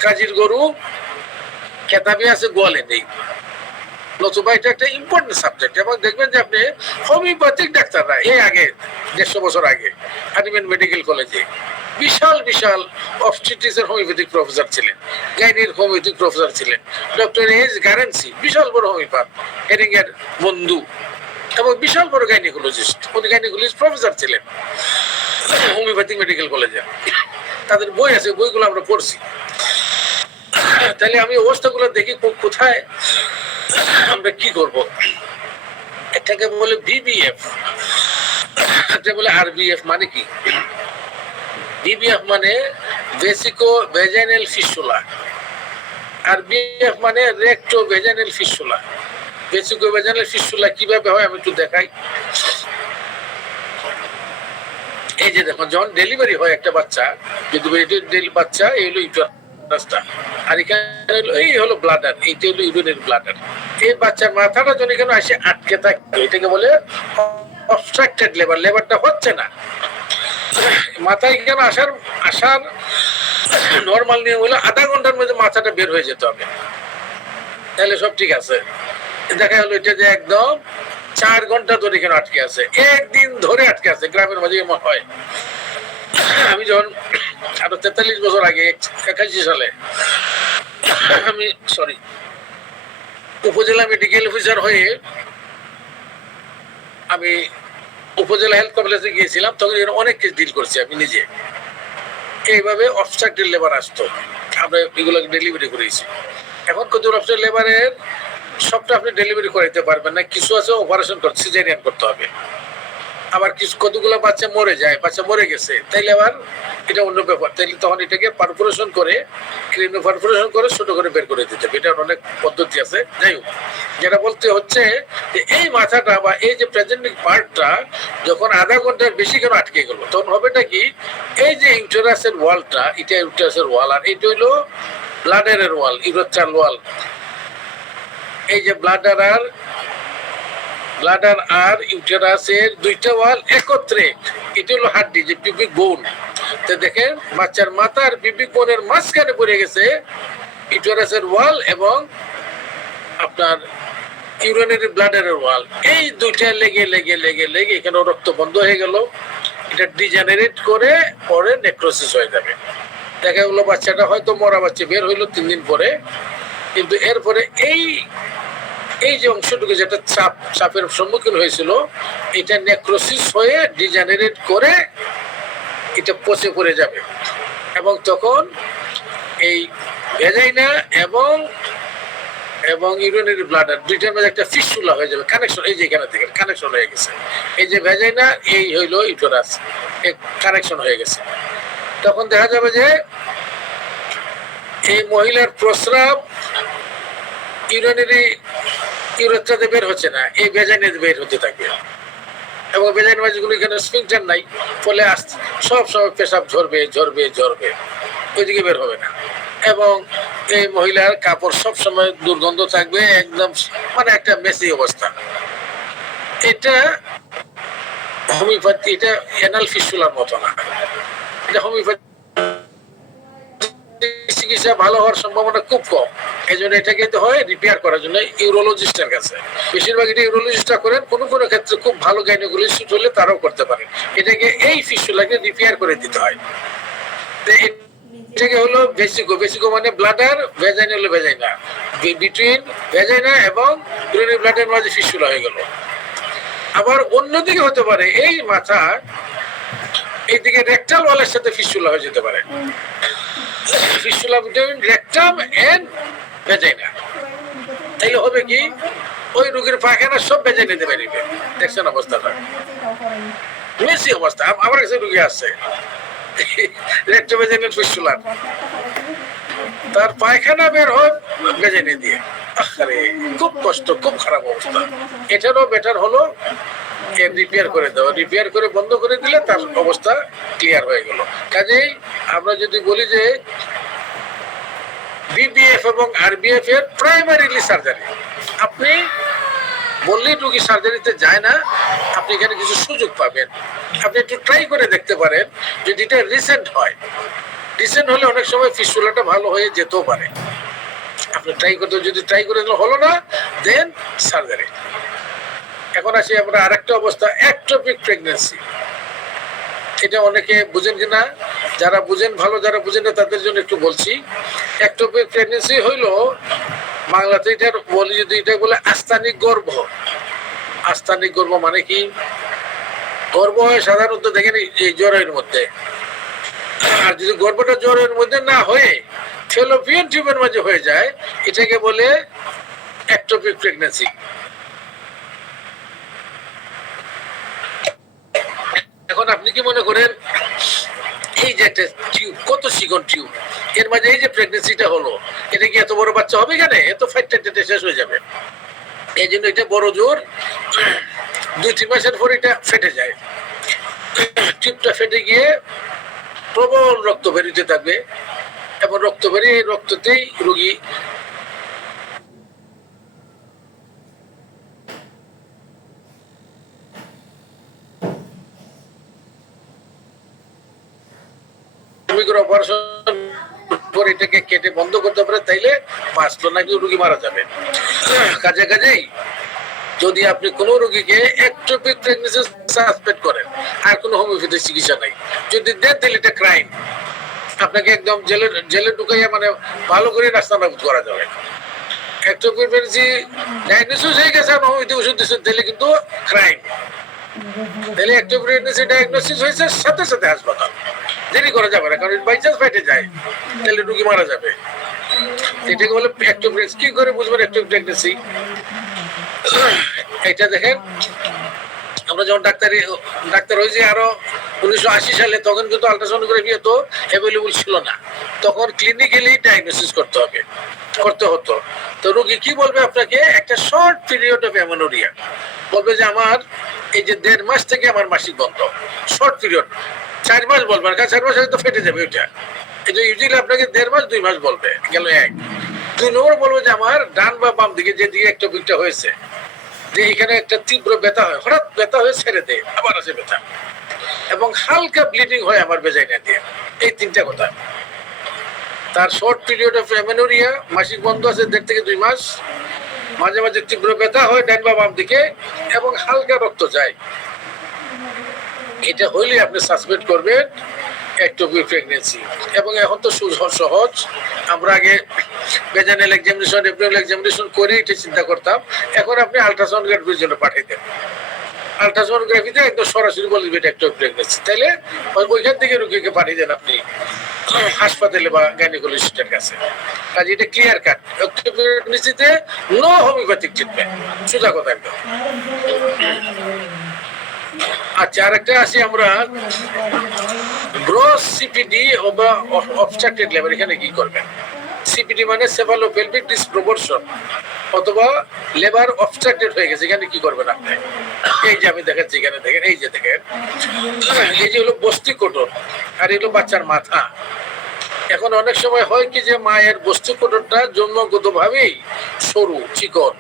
কাজীর গরু খেতাবি আছে, গোয়ালে নেই, নতুবা এটা একটা ইম্পর্টেন্ট সাবজেক্ট। এবং দেখবেন যে আপনি হোমিওপ্যাথিক ডাক্তাররা এই আগে 150 বছর আগে হানিম্যান মেডিকেল কলেজে বিশাল বিশাল অবস্টেট্রিক্সের হোমিওপ্যাথিক প্রফেসর ছিলেন, গাইনির হোমিওপ্যাথিক প্রফেসর ছিলেন, ডক্টর এইচ গারেন্সি, বিশাল বড় হোমিওপ্যাথ, হেরিং এর বন্ধু এবং বিশাল বড় গাইনিকোলজিস্ট, উনি গাইনিকোলজিস্ট প্রফেসর ছিলেন হোমিওপ্যাথিক মেডিকেল কলেজে। তাদের বই আছে, বইগুলো আমরা পড়ছি। তাহলে আমি অবস্থাগুলো দেখি কোথায় আমরা কি করব। এটাকে বলে বিবিএফ, এটা বলে আরবিএফ। মানে কি? বিবিএফ মানে ভেসিকো ভেজাইনাল ফিস্টুলা, আর বিএফ মানে recto vaginal fistula. Vesico vaginal fistula কিভাবে হয় আমি একটু দেখাই। এই যে দেখো, যখন ডেলিভারি হয় একটা বাচ্চা, যদি বাচ্চা এই হলো ইউটারাসটা, আর এখানে এই হলো ব্লাডার, এইটা হলো ইউরিনারি ব্লাডার। এই বাচ্চার মাথাটা যখন এখানে আসে আটকে থাকে, এটাকে বলে অবস্ট্রাক্টেড লেবার, লেবারটা হচ্ছে না। মাথায় কেন আসার আসার নর্মাল নিয়ম হলো আধা ঘন্টার মধ্যে মাথাটা বের হয়ে যেতে হবে, তাহলে সব ঠিক আছে। দেখা গেল এটা যে একদম 4 ঘন্টা ধরে এখানে আটকে আছে, একদিন ধরে আটকে আছে, গ্রামের মাঝে এমন হয়। আমি যখন আরো 43 বছর আগে 81 সালে আমি উপজেলা মেডিকেল অফিসার হয়ে আমি উপজেলা হেলথ কমপ্লেক্সে গিয়েছিলাম, তখন অনেক কেস ডিল করছি আমি নিজে। এইভাবে অবস্ট্রাকটিভ লেবার আসতো, আমরা এগুলো ডেলিভারি করেছি। এখন কত অবস্ট্রাকটিভ লেবারের সবটা আপনি ডেলিভারি করাইতে পারবেন না, কিছু আছে অপারেশন করতে সিজারিয়ান করতে হবে। আবার কিছু কতগুলো বাচ্চা মরে যায়, বাচ্চা মরে গেছে, তাইলে আবার এটা অন্য ব্যাপার, তাইলে তখন এটাকে পারফোরেশন করে ক্লিন পারফোরেশন করে ছোট করে বের করে দিতে হবে। এটার অনেক পদ্ধতি আছে। যাই হোক, যেটা বলতে হচ্ছে যে এই মাথাটা বা এই যে প্রেজেন্টিং পার্টটা যখন আধা ঘন্টার বেশি কেন আটকে গেল, তখন হবেটা কি, এই যে ইউটেরাসের ওয়ালটা, এটা ইউটেরাসের ওয়াল, আর এটা হইলো ব্লাডারের ওয়াল, ইউরোচাল ওয়াল। এই যে ব্লাডার আর ইউটেরাসের দুইটা ওয়াল একত্রে, এটা হলো হাড্ডি, যে পিউবিক বোন। তো দেখেন বাচ্চার মাথা আর পিউবিক বোনের মাঝখানে পড়ে গেছে ইউটেরাসের ওয়াল এবং আপনার ইউরিনারি ব্লাডারের ওয়াল। এই দুইটা লেগে লেগে লেগে লেগে এখানে রক্ত বন্ধ হয়ে গেল, এটা ডিজেনারেট করে পরে নেক্রোসিস হয়ে যাবে। দেখা গেলো বাচ্চাটা হয়তো মরা বাচ্চা বের হইলো 3 দিন পরে, কিন্তু এরপরে এই যে অংশটুকু যেটা চাপের সম্মুখীন হয়েছিল, এটা নেক্রোসিস হয়ে ডিজেনারেট করে এটা পচে পড়ে যাবে, এবং তখন এই ভেজাইনা এবং ইউরিনারি ব্লাডার দুইটার মধ্যে একটা ফিস্টুলা হয়ে যাবে, কানেকশন। এই যে এখানে থেকে কানেকশন হয়ে গেছে, এই যে ভেজাইনা এই হইলো ইউটেরাস, কানেকশন হয়ে গেছে। তখন দেখা যাবে যে এই মহিলার প্রস্রাব ইউরেথ্রাতে বের হচ্ছে না, এই ভেজাইনে বের হতে থাকবে, এবং ভেজাইন মাছগুলো এখানে স্ফিংটার নাই, ফলে সব সময় পেশাব ঝরবে ঝরবে ঝরবে, ওইদিকে বের হবে না। এবং এই মহিলার কাপড় সব সময় দুর্গন্ধ থাকবে, একদম মানে একটা মেসি অবস্থা। এটা হোমিওপ্যাথি, এটা অ্যানাল ফিস্টুলার মতো না, এটা হোমিওপ্যাথি চিকিৎসা ভালো হওয়ার সম্ভাবনা খুব কম। এই জন্য এটাকে হয় রিপেয়ার করার জন্য ইউরোলজিস্টের কাছে, বেশিরভাগ এটা ইউরোলজিস্টরা করেন, কোনো কোনো ক্ষেত্রে খুব ভালো গাইনোকোলজিস্ট হলে তারাও করতে পারেন। এটাকে এই ফিস্টুলাকে রিপেয়ার করে দিতে হয়। এটাকে হলো বেসিকো মানে ব্লাডার, ভেজাইনা হলো ভেজাইনা, বিটুইন ভেজাইনা এবং ইউরিনারি ব্লাডারের মাঝে ফিস্টুলা হয়ে গেল। আবার অন্যদিকে হতে পারে এই মাথা এইদিকে রেকটাল ওয়ালের সাথে ফিস্টুলা হয়ে যেতে পারে, fistula between rectum and vagina. তাইলে হবে কি, ওই রোগীর পায়খানা সব ভেজাই নিতে পারিবে। দেখছেন অবস্থাটা, মেসি অবস্থা। আমার কাছে রোগী আছে রেকটাম ভেজাইনাল ফিস্টুলা, তার পায়খানা বের হয় ভেজাইনা দিয়ে, আরে খুব কষ্ট, খুব খারাপ অবস্থা। এটারও বেটার হলো রিপেয়ার করে দেওয়া, রিপেয়ার করে বন্ধ করে দিলে তার অবস্থা ক্লিয়ার হয়ে গেল। কাজেই আমরা যদি বলি যে বিবিএফ এবং আরবিএফ এর প্রাইমারিলি সার্জারি, আপনি বললেই রোগী সার্জারিতে যায় না, আপনি এখানে কিছু সুযোগ পাবেন। আপনি একটু ট্রাই করে দেখতে পারেন, যদি এটা রিসেন্ট হয়, রিসেন্ট হলে অনেক সময় ফিস্টুলাটা ভালো হয়ে যেতেও পারে। আপনি ট্রাই করে হলো না, দেন সার্জারি। এখন আসি আমরা আরেকটা অবস্থা, একটোপিক প্রেগন্যান্সি। এটা অনেকে বুঝেন কিনা, যারা বুঝেন ভালো, যারা বুঝেন না তাদের জন্য একটু বলছি। একটোপিক প্রেগন্যান্সি হইলো বাংলাতে এটার বলি, যদি এটা বলে আস্থানিক গর্ভ। আস্থানিক গর্ভ মানে কি, গর্ভ হয় সাধারণত দেখেন এই জ্বরের মধ্যে, আর যদি গর্ভটা জ্বরের মধ্যে না হয়ে ফেলোপিয়ান টিউবের মাঝে হয়ে যায়, এটাকে বলে একটোপিক প্রেগন্যান্সি। এখন আপনি কি মনে করেন, এই যে একটা টিউব, কত চিকন টিউব, এর মাঝে এই যে প্রেগন্যান্সিটা হলো, এটা কি এত বড় বাচ্চা হবে? কেন, এত ফাইটটা শেষ হয়ে যাবে। এই জন্য এটা বড় জোর 2-3 মাসের পর এটা ফেটে যায়, টিউবটা ফেটে গিয়ে প্রবল রক্ত বেরিয়ে থাকবে, এবং রক্ত বেরিয়ে রক্ততেই রোগী করে অপারেশন করে এটাকে কেটে বন্ধ করতে পারে, তাইলে বাঁচলো, নাকি রোগী মারা যাবে। কাজেই যদি আপনি কোন রোগীকে একটোপিক প্রেগন্যান্সি সাসপেক্ট করেন, আর কোনো হোমিওপ্যাথি চিকিৎসা নাই, যদি দেন তাহলে এটা ক্রাইম। আপনাকে একদম জেলে ঢুকাইয়া মানে ভালো করে রাস্তানাবুদ করা যাবে। একটোপিক প্রেগন্যান্সি ডায়াগনোসিস হয়ে গেছে, হোমিওপ্যাথি ওষুধ দিচ্ছেন, তাহলে কিন্তু ক্রাইম। তাহলে একটোপিক প্রেগন্যান্সি ডায়াগনোসিস হয়েছে, সাথে সাথে হাসপাতাল, দেরি করা যাবে না, কারণ বাই চান্স ফাইটে যায় তাহলে রোগী মারা যাবে। এটাকে বলে একটোপিক প্রেগন্যান্সি। কি করে বুঝবেন একটোপিক প্রেগন্যান্সি? এটা দেখেন, আমরা যখন ডাক্তার হয়েছি আরো 1980 সালে, তখন কিন্তু আল্ট্রাসোনোগ্রাফি এত অ্যাভেলেবল ছিল না, তখন ক্লিনিক্যালি ডায়াগনোসিস করতে হতো। তো রোগী কি বলবে আপনাকে? একটা শর্ট পিরিয়ড অফ অ্যামেনোরিয়া বলবে যে আমার এই যে 1.5 মাস থেকে আমার মাসিক বন্ধ, শর্ট পিরিয়ড। 4 মাস বলবে না, 4 মাস তো ফেটে যাবে ওইটা। এটা ইউজুয়ালি আপনাকে 1.5 মাস 2 মাস বলবে, গেল এক। 2 নম্বর বলবে যে আমার ডান বা বাম দিকে যেদিকে একটোপিকটা হয়েছে, যে এখানে একটা তীব্র ব্যথা হয়, হঠাৎ ব্যথা হয়ে ছেড়ে দেয়, আবার আসে ব্যথা, এবং হালকা ব্লিডিং হয় আমার ভেজাইনা দিয়ে। এই 3টা কথা। তার শর্ট পিরিয়ড অফ অ্যামেনোরিয়া, মাসিক বন্ধ আছে 1.5 থেকে 2 মাস, মাঝে মাঝে তীব্র ব্যথা হয় ডান বা বাম দিকে, এবং হালকা রক্ত যায়। এটা হইলে আপনি সাসপেক্ট করবেন একটোপিক প্রেগন্যান্সি। এবং এখন তো সহজ, আমরা আগে ভেজাইনাল এক্সামিনেশন, এব্ডোমিনাল এক্সামিনেশন করে এটা চিন্তা করতাম। এখন আপনি আল্ট্রাসাউন্ডগ্রাফির জন্য পাঠিয়ে দেন, আল্ট্রাসোনোগ্রাফিতে একদম সরাসরি বলবে এটা একটোপিক প্রেগন্যান্সি, তাইলে ওইখান থেকে রোগীকে পাঠিয়ে দেন আপনি হাসপাতালে বা গাইনোকোলজিস্টের কাছে। কাজে এটা ক্লিয়ার কাট, একটোপিক প্রেগন্যান্সিতে নো হোমিওপ্যাথিক ট্রিটমেন্ট, সোজা কথা একদম। আচ্ছা, আরেকটা আসি আমরা, গ্রস সিপিডি বা অবস্ট্রাক্টেড লেবার। এখানে কি করবেন? সিপিডি মানে সেফালোপেলভিক ডিসপ্রপোর্শন, অথবা লেবার অবস্ট্রাক্টেড হয়ে গেছে, এখানে কি করবেন আপনি? এই যে আমি দেখাচ্ছি, এখানে দেখেন, এই যে দেখেন, এই যে হলো বস্তিকোটর, আর এগুলো বাচ্চার মাথা। এখন অনেক সময় হয় কি যে মায়ের বস্তিকোটরটা জন্মগত ভাবেই সরু চিকন,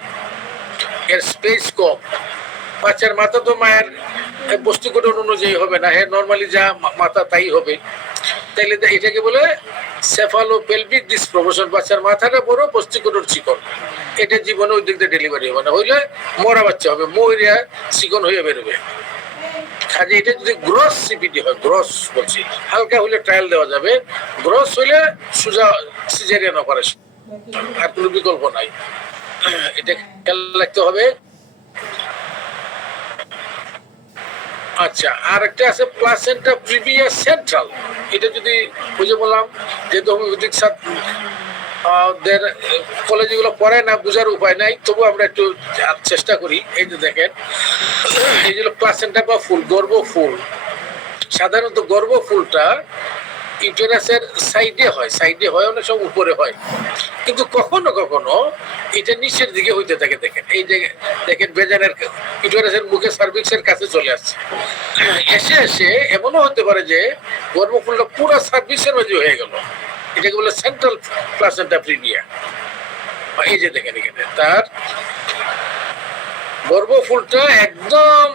এর স্পেস কম। বাচ্চার মাথা তো মায়ের বস্তিকোটর অনুযায়ী হবে না, হ্যাঁ নর্মালি যা মাথা তাই হবে। তাইলে এটাকে বলে সেফালোপেলভিক ডিসপ্রপোর্শন, বাচ্চার মাথাটা বড়, বস্তিকোটর চিকন। এটা জীবনে ওই দিক দিয়ে ডেলিভারি হবে না, হইলে মরা বাচ্চা হবে, মরিয়া চিকন হয়ে বেরোবে। কাজে এটা যদি গ্রস সিপিডি হয়, গ্রস বলছি, হালকা হলে ট্রায়াল দেওয়া যাবে, গ্রস হইলে সোজা সিজারিয়ান অপারেশন, আর কোনো বিকল্প নাই। এটা খেয়াল রাখতে হবে। আচ্ছা, আর একটা আছে প্লাসেন্টা প্রিভিয়া সেন্ট্রাল। এটা যদি বুঝে বললাম, যেহেতু হোমিওপ্যাথিক কলেজে গুলো পড়ায় না, বোঝার উপায় নাই, তবু আমরা একটু চেষ্টা করি। এই যে দেখেন, এই যে প্লাসেন্টা বা ফুল, গর্ভফুল। সাধারণত গর্ভফুলটা ইউটেরাসের সাইডে হয়, অনেক সময় উপরে হয়, কিন্তু কখনো কখনো এটা নিচের দিকে হইতে থাকে। দেখেন, এই যে দেখেন, ভেজাইনার ইউটেরাসের মুখে সার্ভিক্সের কাছে চলে আসছে, এসে এমনও হতে পারে যে গর্ভফুলটা পুরো সার্ভিক্সের মাঝে হয়ে গেল। এটাকে বলে সেন্ট্রাল প্লাসেন্টা প্রিভিয়া। এই যে দেখেন, এখানে তার গর্ভফুলটা একদম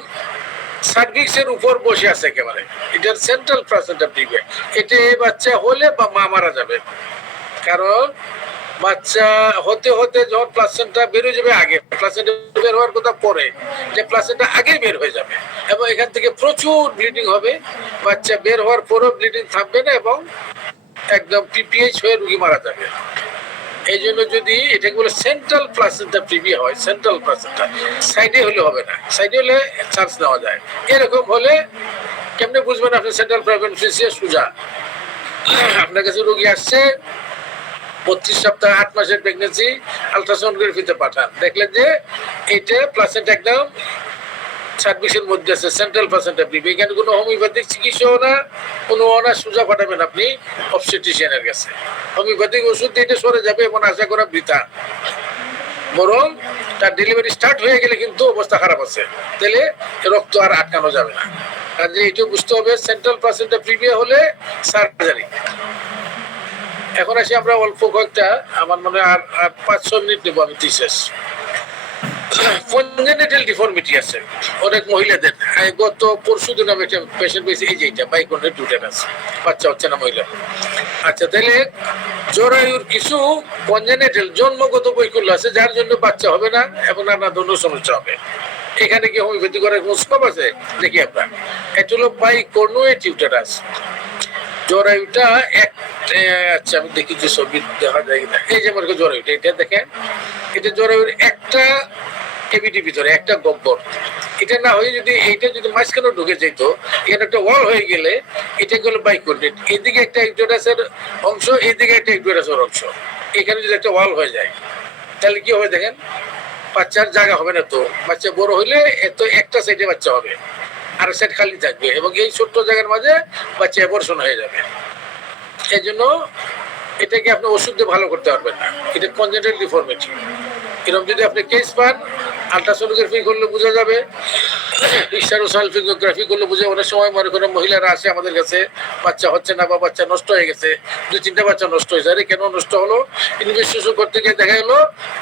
সার্ভিক্সের উপর বসে আছে একেবারে, এটার সেন্ট্রাল প্লাসেন্টা প্রিভিয়া। এটা বাচ্চা হলে বা মা মারা যাবে, কারণ বাচ্চা হতে হতে যখন প্লাসেন্টা বের হয়ে যাবে, আগে প্লাসেন্টা বের হওয়ার কথা পরে, যে প্লাসেন্টা আগে বের হয়ে যাবে, এবং এখান থেকে প্রচুর ব্লিডিং হবে। বাচ্চা বের হওয়ার পরও ব্লিডিং থামবে না, এবং একদম পিপিএইচ হয়ে রোগী মারা যাবে। এই জন্য যদি এটাকে বলে সেন্ট্রাল প্লাসেন্টা প্রিভিয়া হয়, সেন্ট্রাল প্লাসেন্টা, সাইডে হলে হবে না, সাইডে হলে চান্স নেওয়া যায়। এরকম হলে কেমনে বুঝবেন আপনি সেন্ট্রাল প্লাসেন্টা সোজা? আপনার কাছে রোগী আসছে 32 সপ্তাহ 8 মাসের প্রেগনেন্সি, আল্ট্রাসোনোগ্রাফিতে পাঠান, দেখলেন যে এইটা প্লাসেন্টা একদম সার্ভিসের মধ্যে আছে, সেন্ট্রাল প্লাসেন্টা প্রিভিয়া। এখানে কোনো হোমিওপ্যাথিক চিকিৎসাও না, কোনো না, সোজা পাঠাবেন আপনি অবস্টেট্রিশিয়ানের কাছে। হোমিওপ্যাথিক ওষুধ দিয়ে এটা সরে যাবে, এমন আশা করা বৃথা। বরং তার ডেলিভারি স্টার্ট হয়ে গেলে কিন্তু অবস্থা খারাপ আছে, তাহলে রক্ত আর আটকানো যাবে না। কাজে এটাও বুঝতে হবে, সেন্ট্রাল প্লাসেন্টা প্রিভিয়া হলে সার্জারি। এখন আসি আমরা অল্প কয়েকটা, আমার মনে হয় আর 5-6 মিনিট নেবো আমি, শেষ। কনজেনিটাল ডিফর্মিটি আছে অনেক মহিলাদের। গত পরশুদিন আমি একটা পেশেন্ট পেয়েছি, এই যে এটা বাইকনের টুটেনাস, বাচ্চা হচ্ছে না মহিলা। আচ্ছা, তাহলে জরায়ুর কিছু কনজেনিটাল জন্মগত বৈকল্য আছে যার জন্য বাচ্চা হবে না এবং নানা ধরনের সমস্যা হবে। এখানে কি হোমিওপ্যাথি করার কোনো স্কোপ আছে? দেখি আপনার এটা হলো বাইকর্নুয়েট ইউটেরাস। জরায়ুটা এক, আচ্ছা আমি দেখি যে ছবি দেখা যায় কিনা। এই যে মনে করেন জরায়ুটা, এটা দেখেন, এটা জরায়ুর একটা কেভিটি ভিতরে একটা গব্বর। এটা না হয়ে যদি এইটা যদি মাঝখানে ঢুকে যেত, এখানে একটা ওয়াল হয়ে গেলে এটা গেলো বাইকর্নেট, এদিকে একটা ইউটেরাসের অংশ, এইদিকে একটা ইউটেরাসের অংশ, এখানে যদি একটা ওয়াল হয়ে যায় তাহলে কি হবে দেখেন, বাচ্চার জায়গা হবে না। তো বাচ্চা বড় হইলে এত একটা সাইডে বাচ্চা হবে, আর সাইড খালি থাকবে এবং এই ছোট্ট জায়গার মাঝে বাচ্চা অ্যাবর্শন হয়ে যাবে। এই জন্য এটাকে আপনি ওষুধ দিয়ে ভালো করতে পারবেন না, এটা কনজেনিটাল ডিফর্মিটি। এরকম যদি আপনি কেস পান, আলট্রাসোনোগ্রাফি করলে বোঝা যাবে, হিস্টেরোসালফিংগ্রাফি করলে বোঝা। অনেক সময় মনে করেন মহিলারা আসে আমাদের কাছে, বাচ্চা হচ্ছে না বা বাচ্চা নষ্ট হয়ে গেছে, 2-3টা বাচ্চা নষ্ট হয়েছে। আরে কেন নষ্ট হলো? ইনভেস্টিগেশন করতে গিয়ে দেখা গেলো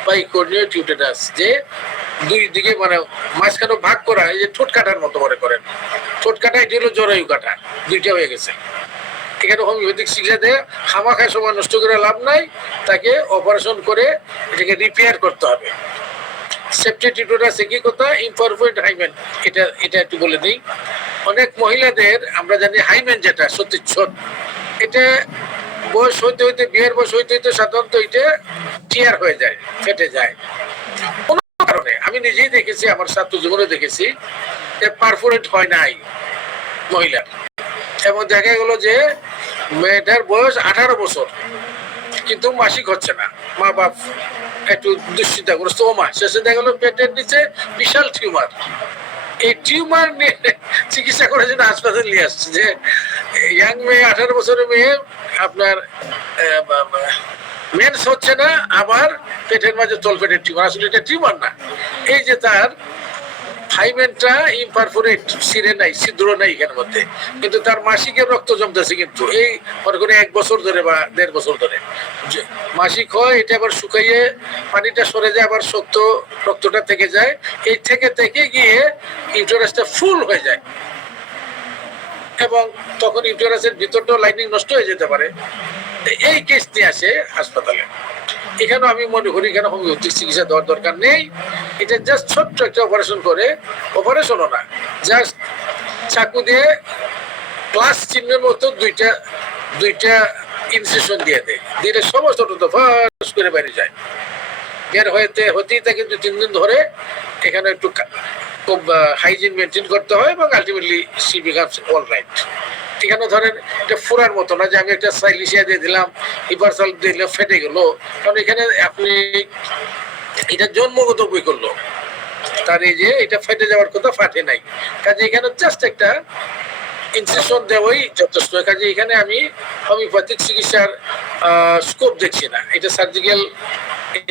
বাইকর্নিয়েট ইউটেরাস, যে দুই দিকে মানে মাঝখানে ভাগ করা, এই যে ঠোঁট কাটার মতো মনে করেন, ঠোঁট কাটা এটি হলো জরায়ু কাটা, দুইটা হয়ে গেছে। এখানে হোমিওপ্যাথিক চিকিৎসা দিয়ে খামাখায় সময় নষ্ট করে লাভ নাই, তাকে অপারেশন করে এটাকে রিপেয়ার করতে হবে। সেপ্টিক ইউটেরাস কি কথা, ইমপারফেক্ট হাইমেন, এটা এটা একটু বলে দিই। অনেক মহিলাদের আমরা জানি হাইমেন যেটা সত্যিচ্ছদ, এটা বয়স হইতে হইতে, বিয়ের বয়স হইতে হইতে সাধারণত এটা টিয়ার হয়ে যায়, ফেটে যায় কোনো কারণে। আমি নিজেই দেখেছি, আমার ছাত্র জীবনে দেখেছি যে পারফোরেট হয় নাই মহিলার, এবং দেখা গেল যে মেয়েটার বয়স 18 বছর কিন্তু মাসিক হচ্ছে না। মা বাপ একটু দুশ্চিন্তাগ্রস্ত, ও মা, শেষে দেখা গেল পেটের নিচে বিশাল টিউমার। এই টিউমার নিয়ে চিকিৎসা করার জন্য হাসপাতালে নিয়ে আসছে, যে ইয়াং মেয়ে, 18 বছরের মেয়ে, আপনার মেন্স হচ্ছে না, আবার পেটের মাঝে তলপেটের টিউমার। আসলে এটা টিউমার না, এই যে তার হাইমেনটা ইমপারফোরেট, ছিঁড়ে নাই, ছিদ্র নাই এখানের মধ্যে, কিন্তু তার মাসিকে রক্ত জমতেছে। কিন্তু এই মনে করেন 1 বছর ধরে বা 1.5 বছর ধরে মাসিক হয়, এটা আবার শুকাইয়ে পানিটা সরে যায়, আবার শক্ত রক্তটা থেকে যায়, এই থেকে থেকে গিয়ে ইউটেরাসটা ফুল হয়ে যায় এবং তখন ইউটেরাসের ভিতরটাও লাইনিং নষ্ট হয়ে যেতে পারে। এই কেস নিয়ে আসে হাসপাতালে। এখানেও আমি মনে করি এখানে হোমিওপ্যাথিক চিকিৎসা দেওয়ার দরকার নেই। এটা জাস্ট ছোট্ট একটা অপারেশন করে, অপারেশনও না, জাস্ট চাকু দিয়ে ক্লাস চিহ্নের মতো দুইটা ইনসিশন দিয়ে দেয়, দিলে সমস্ত ফাঁস করে বেরিয়ে যায়। বের হতেই থাকে 2-3 দিন ধরে। এখানে একটু খুব হাইজিন মেনটেন করতে হয় এবং ultimately she becomes all right. এখানে ধরেন এটা ফোড়ার মতো না যে আমি একটা সাইলিশিয়া দিয়ে দিলাম, হিপারসাল দিয়ে দিলাম, ফেটে গেল। কারণ এখানে আপনি এটা জন্মগত বৈকল্য, তার এই যে এটা ফেটে যাওয়ার কথা, ফাটে নাই। কাজে এখানে জাস্ট একটা ইনসেশন দেওয়াই যথেষ্ট। কাজে এখানে আমি হোমিওপ্যাথিক চিকিৎসার স্কোপ দেখছি না, এটা সার্জিক্যাল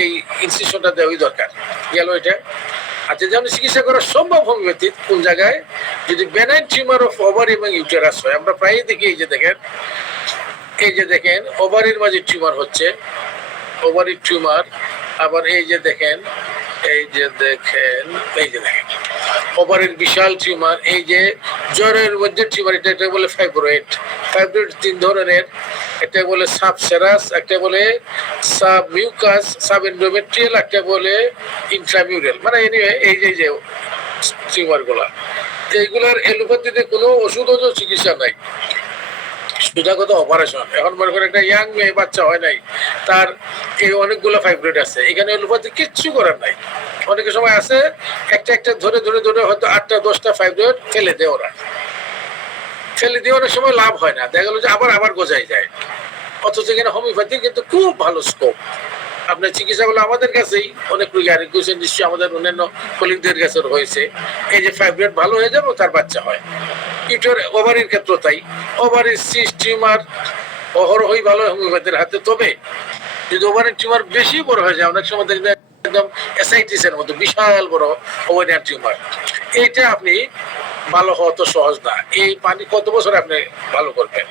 এই ইনসেশনটা দেওয়াই দরকার। গেল এটা। আচ্ছা, যেমন চিকিৎসা করা সম্ভব হোমিওপ্যাথি কোন জায়গায়, যদি বেনাইন টিউমার অফ ওভারি এবং ইউটেরাস হয়। আমরা প্রায়ই দেখি, এই যে দেখেন ওভারির মাঝে টিউমার হচ্ছে, ওভারির টিউমার। আবার এই যে দেখেন ওভারির বিশাল টিউমার। এই যে জ্বরের মধ্যে টিউমার, এটা বলে ফাইব্রয়েড। ফাইব্রয়েড 3 ধরনের, একটা বলে সাবসেরাস, একটা বলে সাবমিউকাস, সাবএন্ডোমেট্রিয়াল, একটা বলে ইন্ট্রামিউরাল। মানে এনিওয়ে এই যে টিউমারগুলা, এইগুলার এলোপ্যাথিতে কোনো ওষুধ ও চিকিৎসা নাই, সুধাগত অপারেশন। এখন মনে করেন একটা ইয়াং মেয়ে, বাচ্চা হয় নাই, তার এই অনেকগুলো ফাইব্রয়েড আছে, এখানে এলোপ্যাথি কিচ্ছু করার নাই। অনেকের সময় আছে একটা ধরে ধরে ধরে হয়তো 8টা-10টা ফাইব্রয়েড ফেলে দেয় ওরা, ফেলে দিয়ে অনেক সময় লাভ হয় না, দেখা গেলো যে আবার গজাই যায়। অথচ এখানে হোমিওপ্যাথির কিন্তু খুব ভালো স্কোপ। আপনার চিকিৎসাগুলো আমাদের কাছেই অনেক রোগী আর কোয়েশ্চেন নিশ্চয়ই আমাদের অন্যান্য কলিগদের কাছে হয়েছে, এই যে ফাইব্রয়েড ভালো হয়ে যাবে, তার বাচ্চা হয়। ওভারির ক্ষেত্রে তাই, ওভারির সিস্ট টিউমার অহরহই ভালো হোমিওপ্যাথির হাতে। তবে যদি ওভারির টিউমার বেশি বড় হয়ে যায়, অনেক সময় দেখবেন একদম এসআইটিসের মতো বিশাল বড় ওভারিয়ান টিউমার, এইটা আপনি ভালো হওয়া তো সহজ না। এই পানি কত বছর আপনি ভালো করবেন?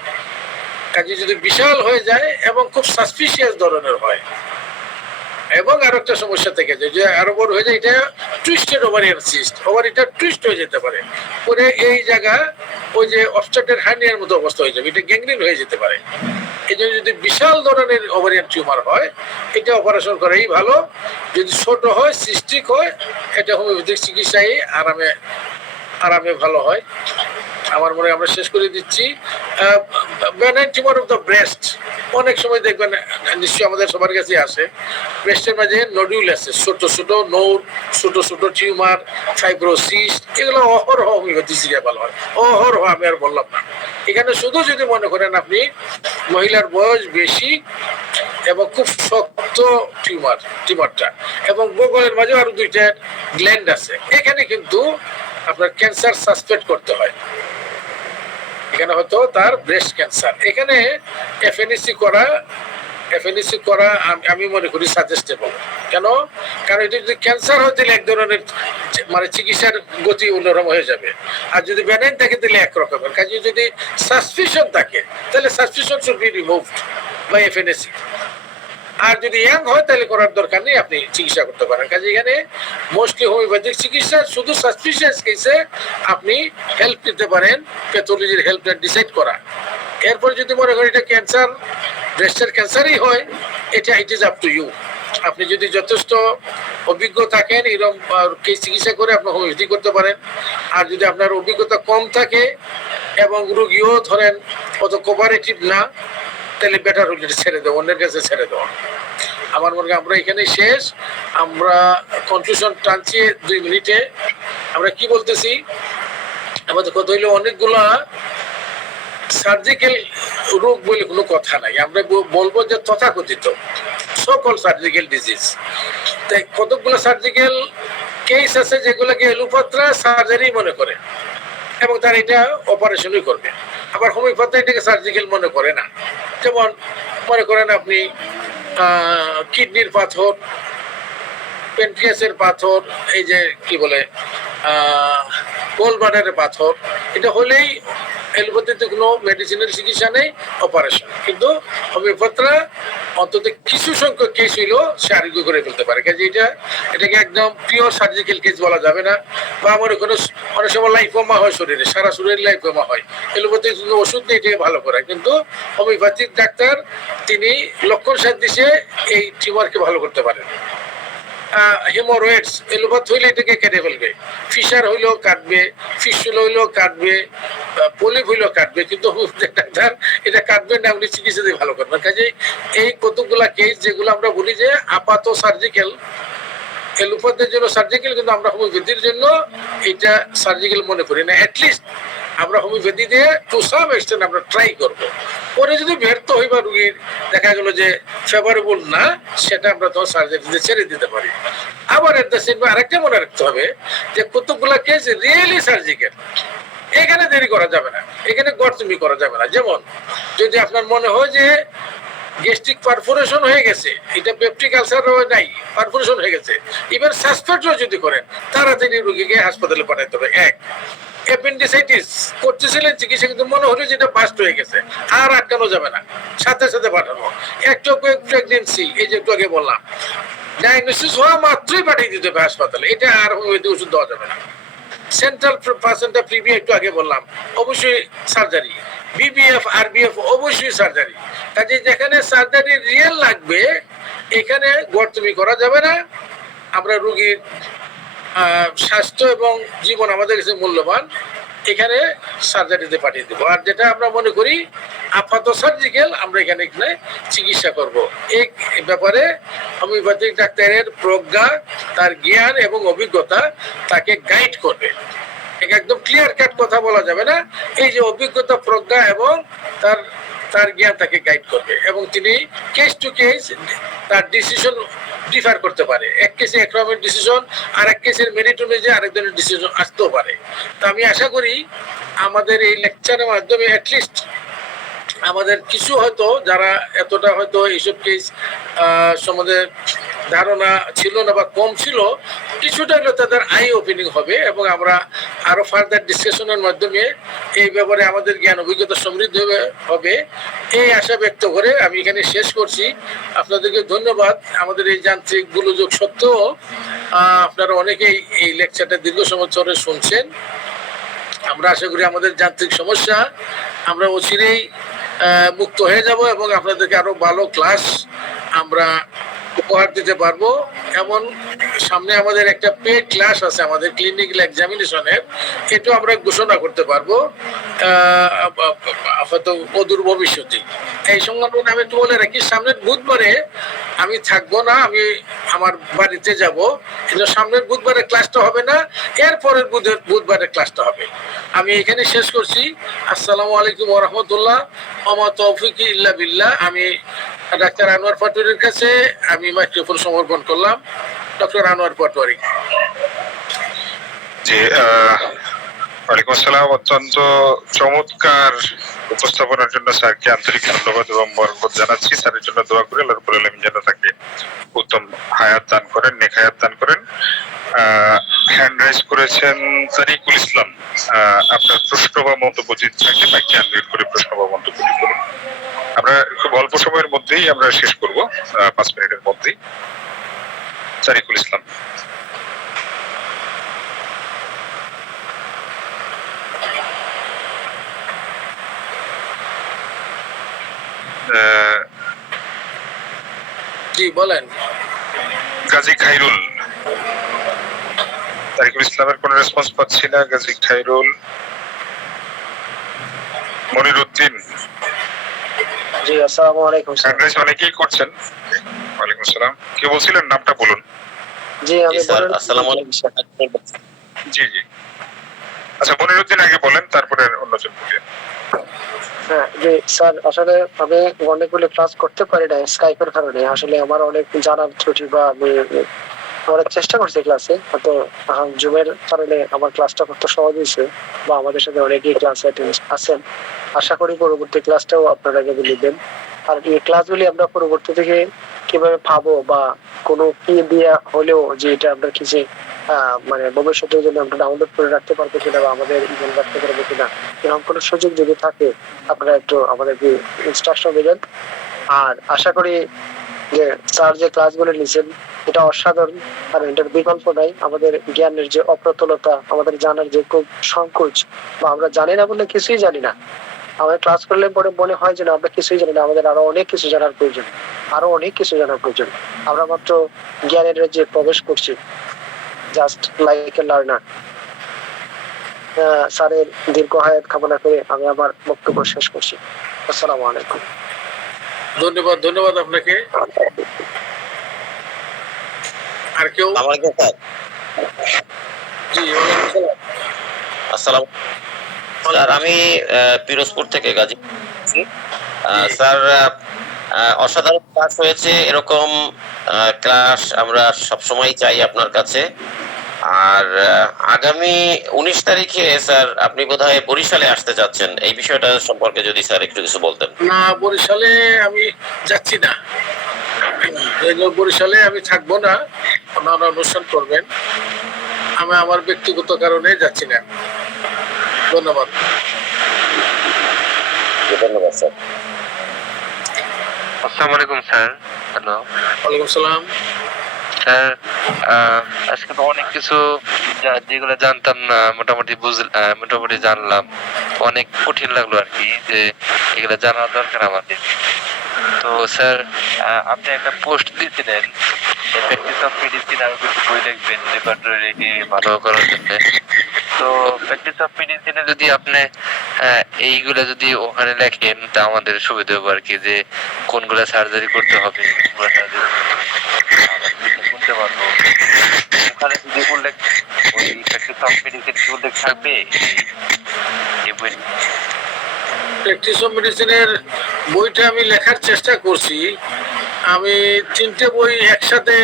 কাজে যদি বিশাল হয়ে যায় এবং খুব সাসপিশিয়াস ধরনের হয়, এবং আরো একটা সমস্যা থেকে যায় যে আরো বড় হয়ে যায়, এটা টুইস্টেড ওভারিয়ান সিস্ট, ওভারিটা টুইস্ট হয়ে যেতে পারে, পরে এই জায়গা ওই যে অবস্ট্রাক্টেড হার্নিয়ার মতো অবস্থা হয়ে যাবে, এটা গ্যাংগ্রিন হয়ে যেতে পারে। এই জন্য যদি বিশাল ধরনের ওভারিয়ান টিউমার হয় এটা অপারেশন করাই ভালো। যদি ছোট হয় সিস্টিক হয় এটা হোমিওপ্যাথিক চিকিৎসায় আরামে আরামে ভালো হয়। আমার মনে হয় আমরা শেষ করে দিচ্ছি। Benign tumour of the breast, অনেক সময় দেখবেন নিশ্চয়ই আমাদের সবার কাছে আসে, ব্রেস্টের মাঝে নডিউল আছে, ছোট ছোট নোড, ছোট ছোট টিউমার, ফাইব্রোসিস্ট, এগুলো অহরহ হোমিওপ্যাথি চিকিৎসা ভালো হয়, অহরহ। আমি আর বললাম না। এখানে শুধু যদি মনে করেন আপনি মহিলার বয়স বেশি এবং খুব শক্ত টিউমারটা এবং বগলের মাঝে আরো দুইটা গ্ল্যান্ড আছে, এখানে কিন্তু আপনার ক্যান্সার সাসপেক্ট করতে হয়। এখানে হয়তো তার ব্রেস্ট ক্যান্সার, এখানে এফএনএসি করা আমি মনে করি সাজেস্টেবল। কেন? কারণ এটা যদি ক্যান্সার হয় তাহলে এক ধরনের মানে চিকিৎসার গতি অন্যরকম হয়ে যাবে, আর যদি বেনাইন থাকে তাহলে একরকমের কাজে। যদি সাসপিশন থাকে তাহলে suspicion should be removed by FNAC. আর যদি ইয়াং হয় তাহলে করার দরকার নেই, আপনি চিকিৎসা করতে পারেন। কাজে এখানে মোস্টলি হোমিওপ্যাথিক চিকিৎসা শুধু সাসপিশিয়াস কেসে আপনি হেল্প নিতে পারেন, প্যাথোলজির হেল্পটা ডিসাইড করা। এরপর যদি মনে করেন এটা ক্যান্সার, ব্রেস্টের ক্যান্সারই হয়, এটা it is up to you. আপনি যদি যথেষ্ট অভিজ্ঞ থাকেন এরকম কেস চিকিৎসা করে আপনি হোমিওপ্যাথি করতে পারেন। আর যদি আপনার অভিজ্ঞতা কম থাকে এবং রুগীও ধরেন অত কোঅপারেটিভ না, তাহলে বেটার হলে ছেড়ে দেওয়া, অন্যের কাছে ছেড়ে দেওয়া। আমার মনে হয় আমরা এখানে শেষ। আমরা কনফিউশন টানছি 2 মিনিটে। আমরা কি বলতেছি, আমাদের কথা হইলো অনেকগুলা সার্জিক্যাল রোগ বলে কোনো কথা নাই। আমরা বলবো যে তথাকথিত সকল সার্জিক্যাল ডিজিজ। তাই কতগুলো সার্জিক্যাল কেস আছে যেগুলোকে এলোপাথরা সার্জারি মনে করে এবং তারা এটা অপারেশনই করবে। আবার হোমিওপ্যাথি এটাকে সার্জিক্যাল মনে করে না। যেমন মনে করেন আপনি কিডনির পাথর, প্যানক্রিয়াসের পাথর, এই যে কি বলে গোলব্লাডারের পাথর, এটা হলেই এলোপ্যাথিতে কোনো মেডিসিনের চিকিৎসা নেই, অপারেশন। কিন্তু হোমিওপ্যাথরা অন্তত কিছু সংখ্যক কেস হইলেও সে আরোগ্য করে ফেলতে পারে। কাজে এটাকে একদম পিওর সার্জিক্যাল কেস বলা যাবে না। বা মনে কোনো অনেক সময় লাইফোমা হয় শরীরে, সারা শরীরে লাইফোমা হয়, এলোপ্যাথিক কোনো ওষুধ নেই এটাকে ভালো করে। কিন্তু হোমিওপ্যাথিক ডাক্তার তিনি লক্ষণ সাদৃশ্যে এই টিউমারকে ভালো করতে পারেন। হেমোরয়েডস এলোপ্যাথ হইলে এটাকে কেটে ফেলবে, ফিশার হইলেও কাটবে, ফিস্টুলা হইলেও কাটবে, পলিপ হইলেও কাটবে, কিন্তু ডাক্তার এটা কাটবে না, উনি চিকিৎসা দিয়ে ভালো করবেন। কাজে এই কতগুলা কেস যেগুলো আমরা বলি যে আপাত সার্জিক্যাল, এলোপ্যাথির জন্য সার্জিক্যাল, কিন্তু আমরা হোমিওপ্যাথির জন্য এটা সার্জিক্যাল মনে করি না। অ্যাটলিস্ট আমরা হোমিওপ্যাথি দিয়ে টু সাম এক্সটেন্ট আমরা ট্রাই করব। পরে যদি ব্যর্থ হই বা রুগীর দেখা গেল যে ফেভারেবল না, সেটা আমরা তখন সার্জারিতে ছেড়ে দিতে পারি। আবার এট দ্য সেম আরেকটা মনে রাখতে হবে যে কতগুলা কেস রিয়েলি সার্জিক্যাল, এখানে দেরি করা যাবে না, এখানে গড়তুমি করা যাবে না। যেমন যদি আপনার মনে হয় যে গ্যাস্ট্রিক পারফোরেশন হয়ে গেছে, এটা পেপটিক আলসার নাই, পারফোরেশন হয়ে গেছে, ইভেন সাসপেক্টও যদি করেন, তাড়াতাড়ি রোগীকে হাসপাতালে পাঠাতে হবে। এক, অ্যাপেন্ডিসাইটিস করতেছিলেন চিকিৎসা, কিন্তু মনে হলো যেটা বাস্ট হয়ে গেছে, আর আটকানো যাবে না, সাথে সাথে পাঠানো। একটু প্রেগনেন্সি, এই যে একটু আগে বললাম, ডায়াগনোসিস হওয়া মাত্রই পাঠিয়ে দিতে হবে হাসপাতালে, এটা আর হোমিওপ্যাথি ওষুধ দেওয়া যাবে না। সেন্ট্রাল পার্সেন্টটা প্রিভি একটু আগে বললাম, অবশ্যই সার্জারি। বিবিএফ আরবিএফ অবশ্যই সার্জারি। কাজে যেখানে সার্জারি রিয়েল লাগবে এখানে গড়তুমি করা যাবে না। আমরা রোগীর স্বাস্থ্য এবং জীবন আমাদের কাছে মূল্যবান, এখানে সার্জারিতে পাঠিয়ে দেবো। আর যেটা আমরা মনে করি আপাত সার্জিক্যাল, আমরা এখানে চিকিৎসা করব। এই ব্যাপারে হোমিওপ্যাথিক ডাক্তারের প্রজ্ঞা, তার জ্ঞান এবং অভিজ্ঞতা তাকে গাইড করবে। একদম ক্লিয়ার কাট কথা বলা যাবে না। এই যে অভিজ্ঞতা, প্রজ্ঞা এবং তার জ্ঞান তাকে গাইড করবে, এবং তিনি কেস টু কেস তার ডিসিশন ডিফার করতে পারে। এক কেসে এক রকমের ডিসিশন, আর এক কেসের মেরিট অনুযায়ী আরেক ধরনের ডিসিশন আসতেও পারে। তো আমি আশা করি আমাদের এই লেকচারের মাধ্যমে অ্যাটলিস্ট আমাদের কিছু হয়তো যারা এতটা হয়তো এইসব কেস সম্বন্ধে ধারণা ছিল না বা কম ছিল, কিছুটা হলেও তাদের আই ওপেনিং হবে, এবং আমরা আরো ফার্দার ডিসকাশনের মাধ্যমে এই ব্যাপারে আমাদের জ্ঞান অভিজ্ঞতা সমৃদ্ধ হবে, এই আশা ব্যক্ত করে আমি এখানে শেষ করছি। আপনাদেরকে ধন্যবাদ। আমাদের এই যান্ত্রিক গোলযোগ সত্ত্বেও আপনারা অনেকেই এই লেকচারটা দীর্ঘ সময় ধরে শুনছেন। আমরা আশা করি আমাদের যান্ত্রিক সমস্যা আমরা অচিরেই মুক্ত হয়ে যাব এবং আপনাদেরকে আরো ভালো ক্লাস আমরা উপহার দিতে পারবো। এমন সামনে আমাদের একটা পেড ক্লাস আছে আমাদের ক্লিনিক্যাল এক্সামিনেশনের, এটাও আমরা ঘোষণা করতে পারবো হয়তো অদূর ভবিষ্যতে। এই সংগঠনে আমি একটু বলে রাখি, সামনের বুধবারে আমি থাকবো না, আমি আমার বাড়িতে যাব, কিন্তু সামনের বুধবারে ক্লাসটা হবে না, এরপরের বুধবারে ক্লাসটা হবে। আমি এখানে শেষ করছি। আসসালামু আলাইকুম ওয়া রাহমাতুল্লাহ ওয়া মা তৌফিকি ইল্লা বিল্লাহ। আমি ডাক্তার আনোয়ার পাটোয়ারির কাছে আমি মাইক্রোফোন সমর্পণ করলাম। ডক্টর আনোয়ার পাটোয়ারি। জি, ওয়ালাইকুম আসসালাম। অত্যন্ত চমৎকার উপস্থাপনার জন্য স্যারকে আন্তরিক ধন্যবাদ এবং বরকত জানাচ্ছি। স্যারের জন্য দোয়া করে আল্লাহ রাব্বুল আলামিন যেন তাকে উত্তম হায়াত দান করেন, নেক হায়াত দান করেন। হ্যান্ড রাইজ করেছেন তারিকুল ইসলাম। আপনার প্রশ্ন বা মন্তব্য যদি থাকে তাকে আনমিউট করে প্রশ্ন বা মন্তব্য করুন। আমরা খুব অল্প সময়ের মধ্যেই আমরা শেষ করব, 5 মিনিটের মধ্যেই। তারিকুল ইসলাম। জি বলেন। গাজী খাইরুল। তারিকুল ইসলামের কোনো রেসপন্স পাচ্ছি না। গাজী খাইরুল। মনিরউদ্দিন। জি আসসালামু আলাইকুম স্যার। অ্যাড্রেস অনেকেই করছেন। ওয়ালাইকুম আসসালাম। কি বলছিলেন, নামটা বলুন। জি আমি স্যার আসসালামু আলাইকুম। জি জি। আচ্ছা মনিরউদ্দিন আগে বলেন, তারপরে অন্যজন বলেন। হ্যাঁ জি স্যার, আসলে আমি অনেকগুলো ক্লাস করতে পারি না স্কাইপের কারণে। আসলে আমার অনেক জানার ত্রুটি বা আমি অনেক চেষ্টা করছি ক্লাসে, হয়তো জুমের কারণে আমার ক্লাসটা করতে সহজ হয়েছে বা আমাদের সাথে অনেকেই ক্লাস আছেন। আশা করি পরবর্তী ক্লাসটাও আপনারা যদি নেবেন। আর এই ক্লাসগুলি আমরা পরবর্তী থেকে কিভাবে পাবো বা কোনো কি দিয়ে হলেও যে এটা আমরা কিছু মানে ভবিষ্যতের জন্য আমরা ডাউনলোড করে রাখতে পারবো কিনা বা আমাদের ইমেল রাখতে পারবো কিনা, এরকম কোনো সুযোগ যদি থাকে আপনারা একটু আমাদেরকে ইনস্ট্রাকশন দেবেন। আর আশা করি যে স্যার যে ক্লাসগুলো নিয়েছেন এটা অসাধারণ, কারণ এটার বিকল্প নাই। আমাদের জ্ঞানের যে অপ্রতুলতা, আমাদের জানার যে খুব সংকোচ বা আমরা জানি না বলে কিছুই জানি না, আমাদের ক্লাস করলে পরে মনে হয় যে না আমরা কিছুই জানি না, আমাদের আরো অনেক কিছু জানার প্রয়োজন, আরো অনেক কিছু জানার প্রয়োজন। আমরা মাত্র জ্ঞানের যে প্রবেশ করছি, জাস্ট লাইক এ লার্নার। স্যারের দীর্ঘ হায়াত কামনা করে আমি আমার বক্তব্য শেষ করছি। আসসালামু আলাইকুম। ধন্যবাদ, ধন্যবাদ আপনাকে। আর কেউ? জি আসসালাম স্যার, আমি পিরোজপুর থেকে গাজী। স্যার অসাধারণ ক্লাস হয়েছে, এরকম ক্লাস আমরা সবসময় চাই আপনার কাছে। আর আগামী 19 তারিখে স্যার আপনি বোধহয় বরিশালে আসতে যাচ্ছেন, এই বিষয়টা সম্পর্কে যদি স্যার একটু কিছু বলতেন। না, বরিশালে আমি যাচ্ছি না, বরিশালে আমি থাকবো না, আপনারা অনুষ্ঠান করবেন, আমি আমার ব্যক্তিগত কারণে যাচ্ছি না। ধন্যবাদ। ধন্যবাদ স্যার। আসসালামু আলাইকুম স্যার। হ্যালো। ওয়ালাইকুম সালাম। স্যার আজকে তো অনেক কিছু যেগুলো জানতাম না মোটামুটি জানলাম। অনেক কঠিন লাগলো আর কি, যে এগুলো জানা দরকার আমাদের। তো স্যার আপনি একটা পোস্ট দিয়েছিলেন প্র্যাকটিস অফ মেডিসিন, আরো কিছু বই লিখবেন রেপার্টরিকে ভালো করার জন্য। তো প্র্যাকটিস অফ মেডিসিনে যদি আপনি এইগুলা যদি ওখানে লেখেন তা আমাদের সুবিধা হবে আর কি, যে কোনগুলা সার্জারি করতে হবে, কোনগুলা সার্জারি করতে পারবো। ওখানে যদি উল্লেখ ওই প্র্যাকটিস অফ মেডিসিন উল্লেখ থাকবে এই বই। প্র্যাকটিস অফ মেডিসিনের বইটা আমি লেখার চেষ্টা করছি। আমি 3টে বই একসাথে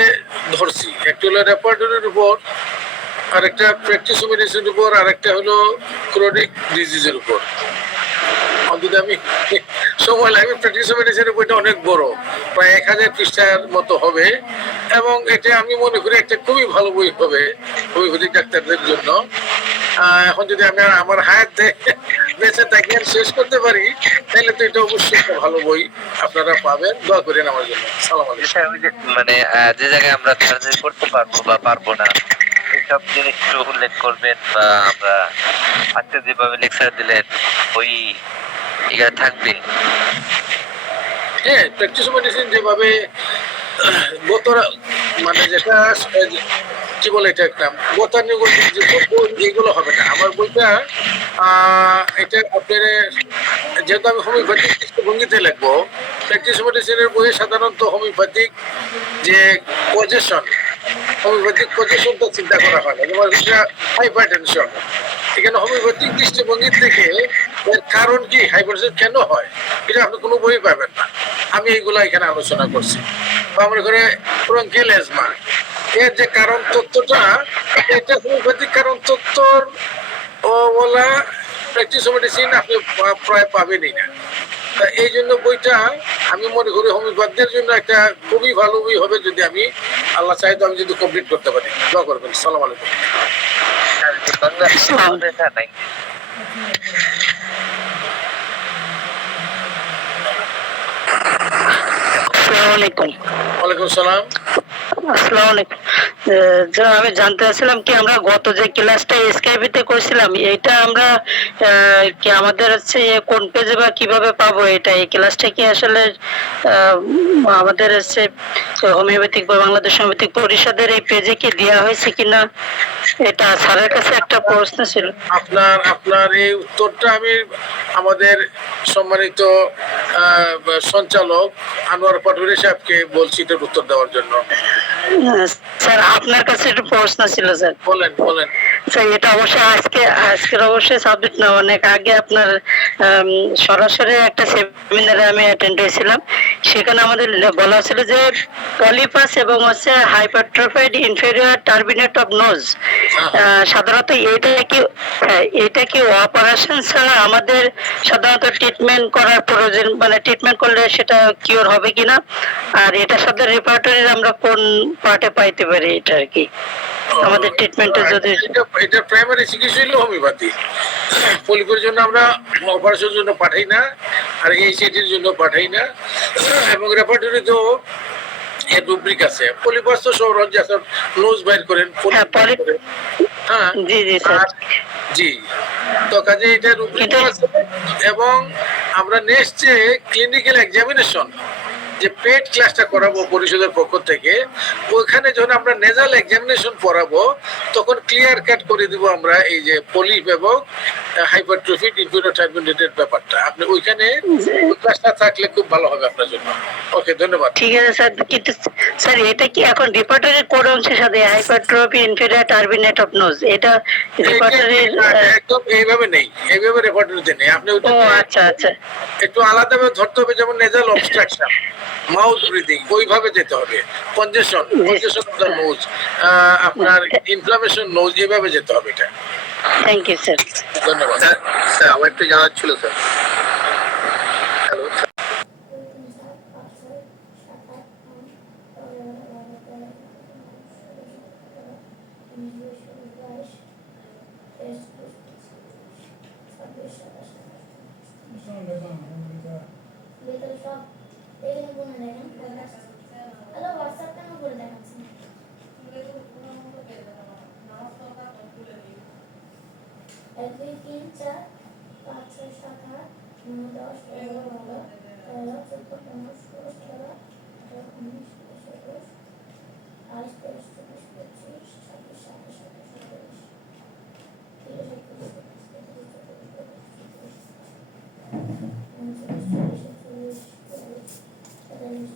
ধরছি, একটা হলো রেপার্টরির উপর, আরেকটা প্র্যাকটিস অফ মেডিসিনের উপর, আরেকটা হলো ক্রনিক ডিজিজের উপর। যদি আমি সময় লাগবে, প্র্যাকটিস অফ মেডিসিনের বইটা অনেক বড়, প্রায় 1000 পৃষ্ঠার মতো হবে, এবং এটা আমি মনে করি একটা খুবই ভালো বই হবে হোমিওপ্যাথিক ডাক্তারদের জন্য। এখন যদি আমি আমার হায়াত বেঁচে থাকি আর শেষ করতে পারি, তাহলে তো এটা অবশ্যই একটা ভালো বই আপনারা পাবেন। দোয়া করেন আমার জন্য। সালাম আলাইকুম। মানে যে জায়গায় আমরা সার্জারি করতে পারবো বা পারবো না এইসব জিনিস একটু উল্লেখ করবেন, বা আমরা আজকে যেভাবে লেকচার দিলেন ওই এখানে থাকবে? হ্যাঁ, প্র্যাকটিস মেডিসিন যেভাবে গত মানে যেটা কি বলে এটা একটা গতানুগতিক যে বই এইগুলো হবে না। আমার বইটা এটা আপনার যেহেতু আমি হোমিওপ্যাথিক দৃষ্টিভঙ্গিতে লিখবো, প্র্যাকটিস মেডিসিনের বইয়ে সাধারণত হোমিওপ্যাথিক যে পজেশন, হোমিওপ্যাথিক পজেশনটা চিন্তা করা হয় না। যেমন হাইপার টেনশন, এখানে হোমিওপ্যাথিক দৃষ্টিভঙ্গি থেকে এর কারণ কি, হাইপারটেনশন কেন হয়, এটা আপনি কোনো বই পাবেন না। আমি এইগুলা এখানে আলোচনা করছি। বা আমরা করে ব্রঙ্কিয়াল অ্যাজমা, এর যে কারণ তত্ত্বটা, এটা হোমিওপ্যাথিক কারণ তত্ত্বর বলা প্র্যাকটিস মেডিসিন আপনি প্রায় পাবেনই না। তা এই জন্য বইটা আমি মনে করি হোমিওপ্যাথদের জন্য একটা খুবই ভালো বই হবে, যদি আমি আল্লাহ চাই তো আমি যদি কমপ্লিট করতে পারি। দোয়া করবেন। সালাম আলাইকুম। আসসালামু আলাইকুম। ওয়ালাইকুম সালাম। আসসালামু আলাইকুম। আমি জানতে চাচ্ছিলাম কি, আমরা গত যে ক্লাসটা এসকেপিতে করেছিলাম, এটা আমরা কি আমাদের হচ্ছে কোন পেজে বা কিভাবে পাবো এটা? এই ক্লাসটা কি আসলে আমাদের হচ্ছে হোমিওপ্যাথিক বা বাংলাদেশ হোমিওপ্যাথিক পরিষদের এই পেজে কি দেওয়া হয়েছে কিনা, এটা স্যারের কাছে একটা প্রশ্ন ছিল। আপনার এই উত্তরটা আমি আমাদের সম্মানিত সঞ্চালক আনোয়ার পাটোয়ারি সাহেবকে বলছি এটার উত্তর দেওয়ার জন্য। স্যার আপনার কাছে একটু প্রশ্ন ছিল স্যার। বলেন বলেন। স্যার এটা অবশ্যই আজকের অবশ্যই সাবজেক্ট না, অনেক আগে আপনার সরাসরি একটা সেমিনারে আমি অ্যাটেন্ড হয়েছিলাম। সেখানে আমাদের বলা ছিল যে পলিপাস এবং হচ্ছে hypertrophied inferior turbinate of nose, সাধারণত এটা কি অপারেশন ছাড়া আমাদের সাধারণত ট্রিটমেন্ট করার প্রয়োজন, মানে ট্রিটমেন্ট করলে সেটা কিওর হবে কিনা, আর এটার সাথে রেপার্টরির আমরা কোন পার্টে পাইতে পারি এটা আর কি আমাদের ট্রিটমেন্টে? যদি এটা প্রাইমারি চিকিৎসা হলো হোমিওপ্যাথি। পলিপের জন্য আমরা অপারেশনের জন্য পাঠাই না, আর এইচআইটির জন্য পাঠাই না, এবং রেপার্টরি তো এর রুব্রিক আছে। পলিপাস তো সব রাজ্যে নোজ বাইর করেন, হ্যাঁ জি জি স্যার। জি, তো কাজে এটা রুব্রিক আছে। এবং আমরা নেক্সট যে ক্লিনিক্যাল এক্সামিনেশন, যে পেট ক্লাসটা করাবো পরিষদের পক্ষ থেকে, ওইখানে যখন আমরা নেজাল এক্সামিনেশন পড়াবো, তখন ক্লিয়ার কাট করে দিব আমরা এই যে পলিপ এবং হাইপারট্রফিক ইনফেরিয়র টার্বিনেটেড ব্যাপারটা। আপনি ওইখানে ক্লাসটা থাকলে খুব ভালো হবে আপনার জন্য। ওকে, ধন্যবাদ। ঠিক আছে স্যার। কিন্তু স্যার এটা কি এখন রিপোর্টারের কোন অংশের সাথে hypertrophy inferior turbinate of nose, এটা রিপোর্টারের একদম এইভাবে নেই, এইভাবে রেপার্টরিতে নেই। আপনি ওইটা আচ্ছা আচ্ছা একটু আলাদাভাবে ধরতে হবে, যেমন নেজাল অবস্ট্রাকশন, মাউথ ব্রিদিং, ওইভাবে যেতে হবে। কনজেশন অফ দ্য নোজ, আপনার ইনফ্লামেশন নোজ, এইভাবে যেতে হবে। এটা থ্যাংক ইউ স্যার। ধন্যবাদ। স্যার আমার একটু জানার ছিল স্যার। হ্যালো এক দুই তিন চার পাঁচ ছয় সাত আট নয় দশ এগারো বারো তেরো চোদ্দ পনেরো ষোলো সতেরো আঠারো উনিশ বিশ একুশ বাইশ তেইশ চব্বিশ পঁচিশ ছাব্বিশ সাতাশ আঠাশ উনত্রিশ 30 31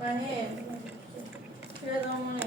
মানে সেটা তো মনে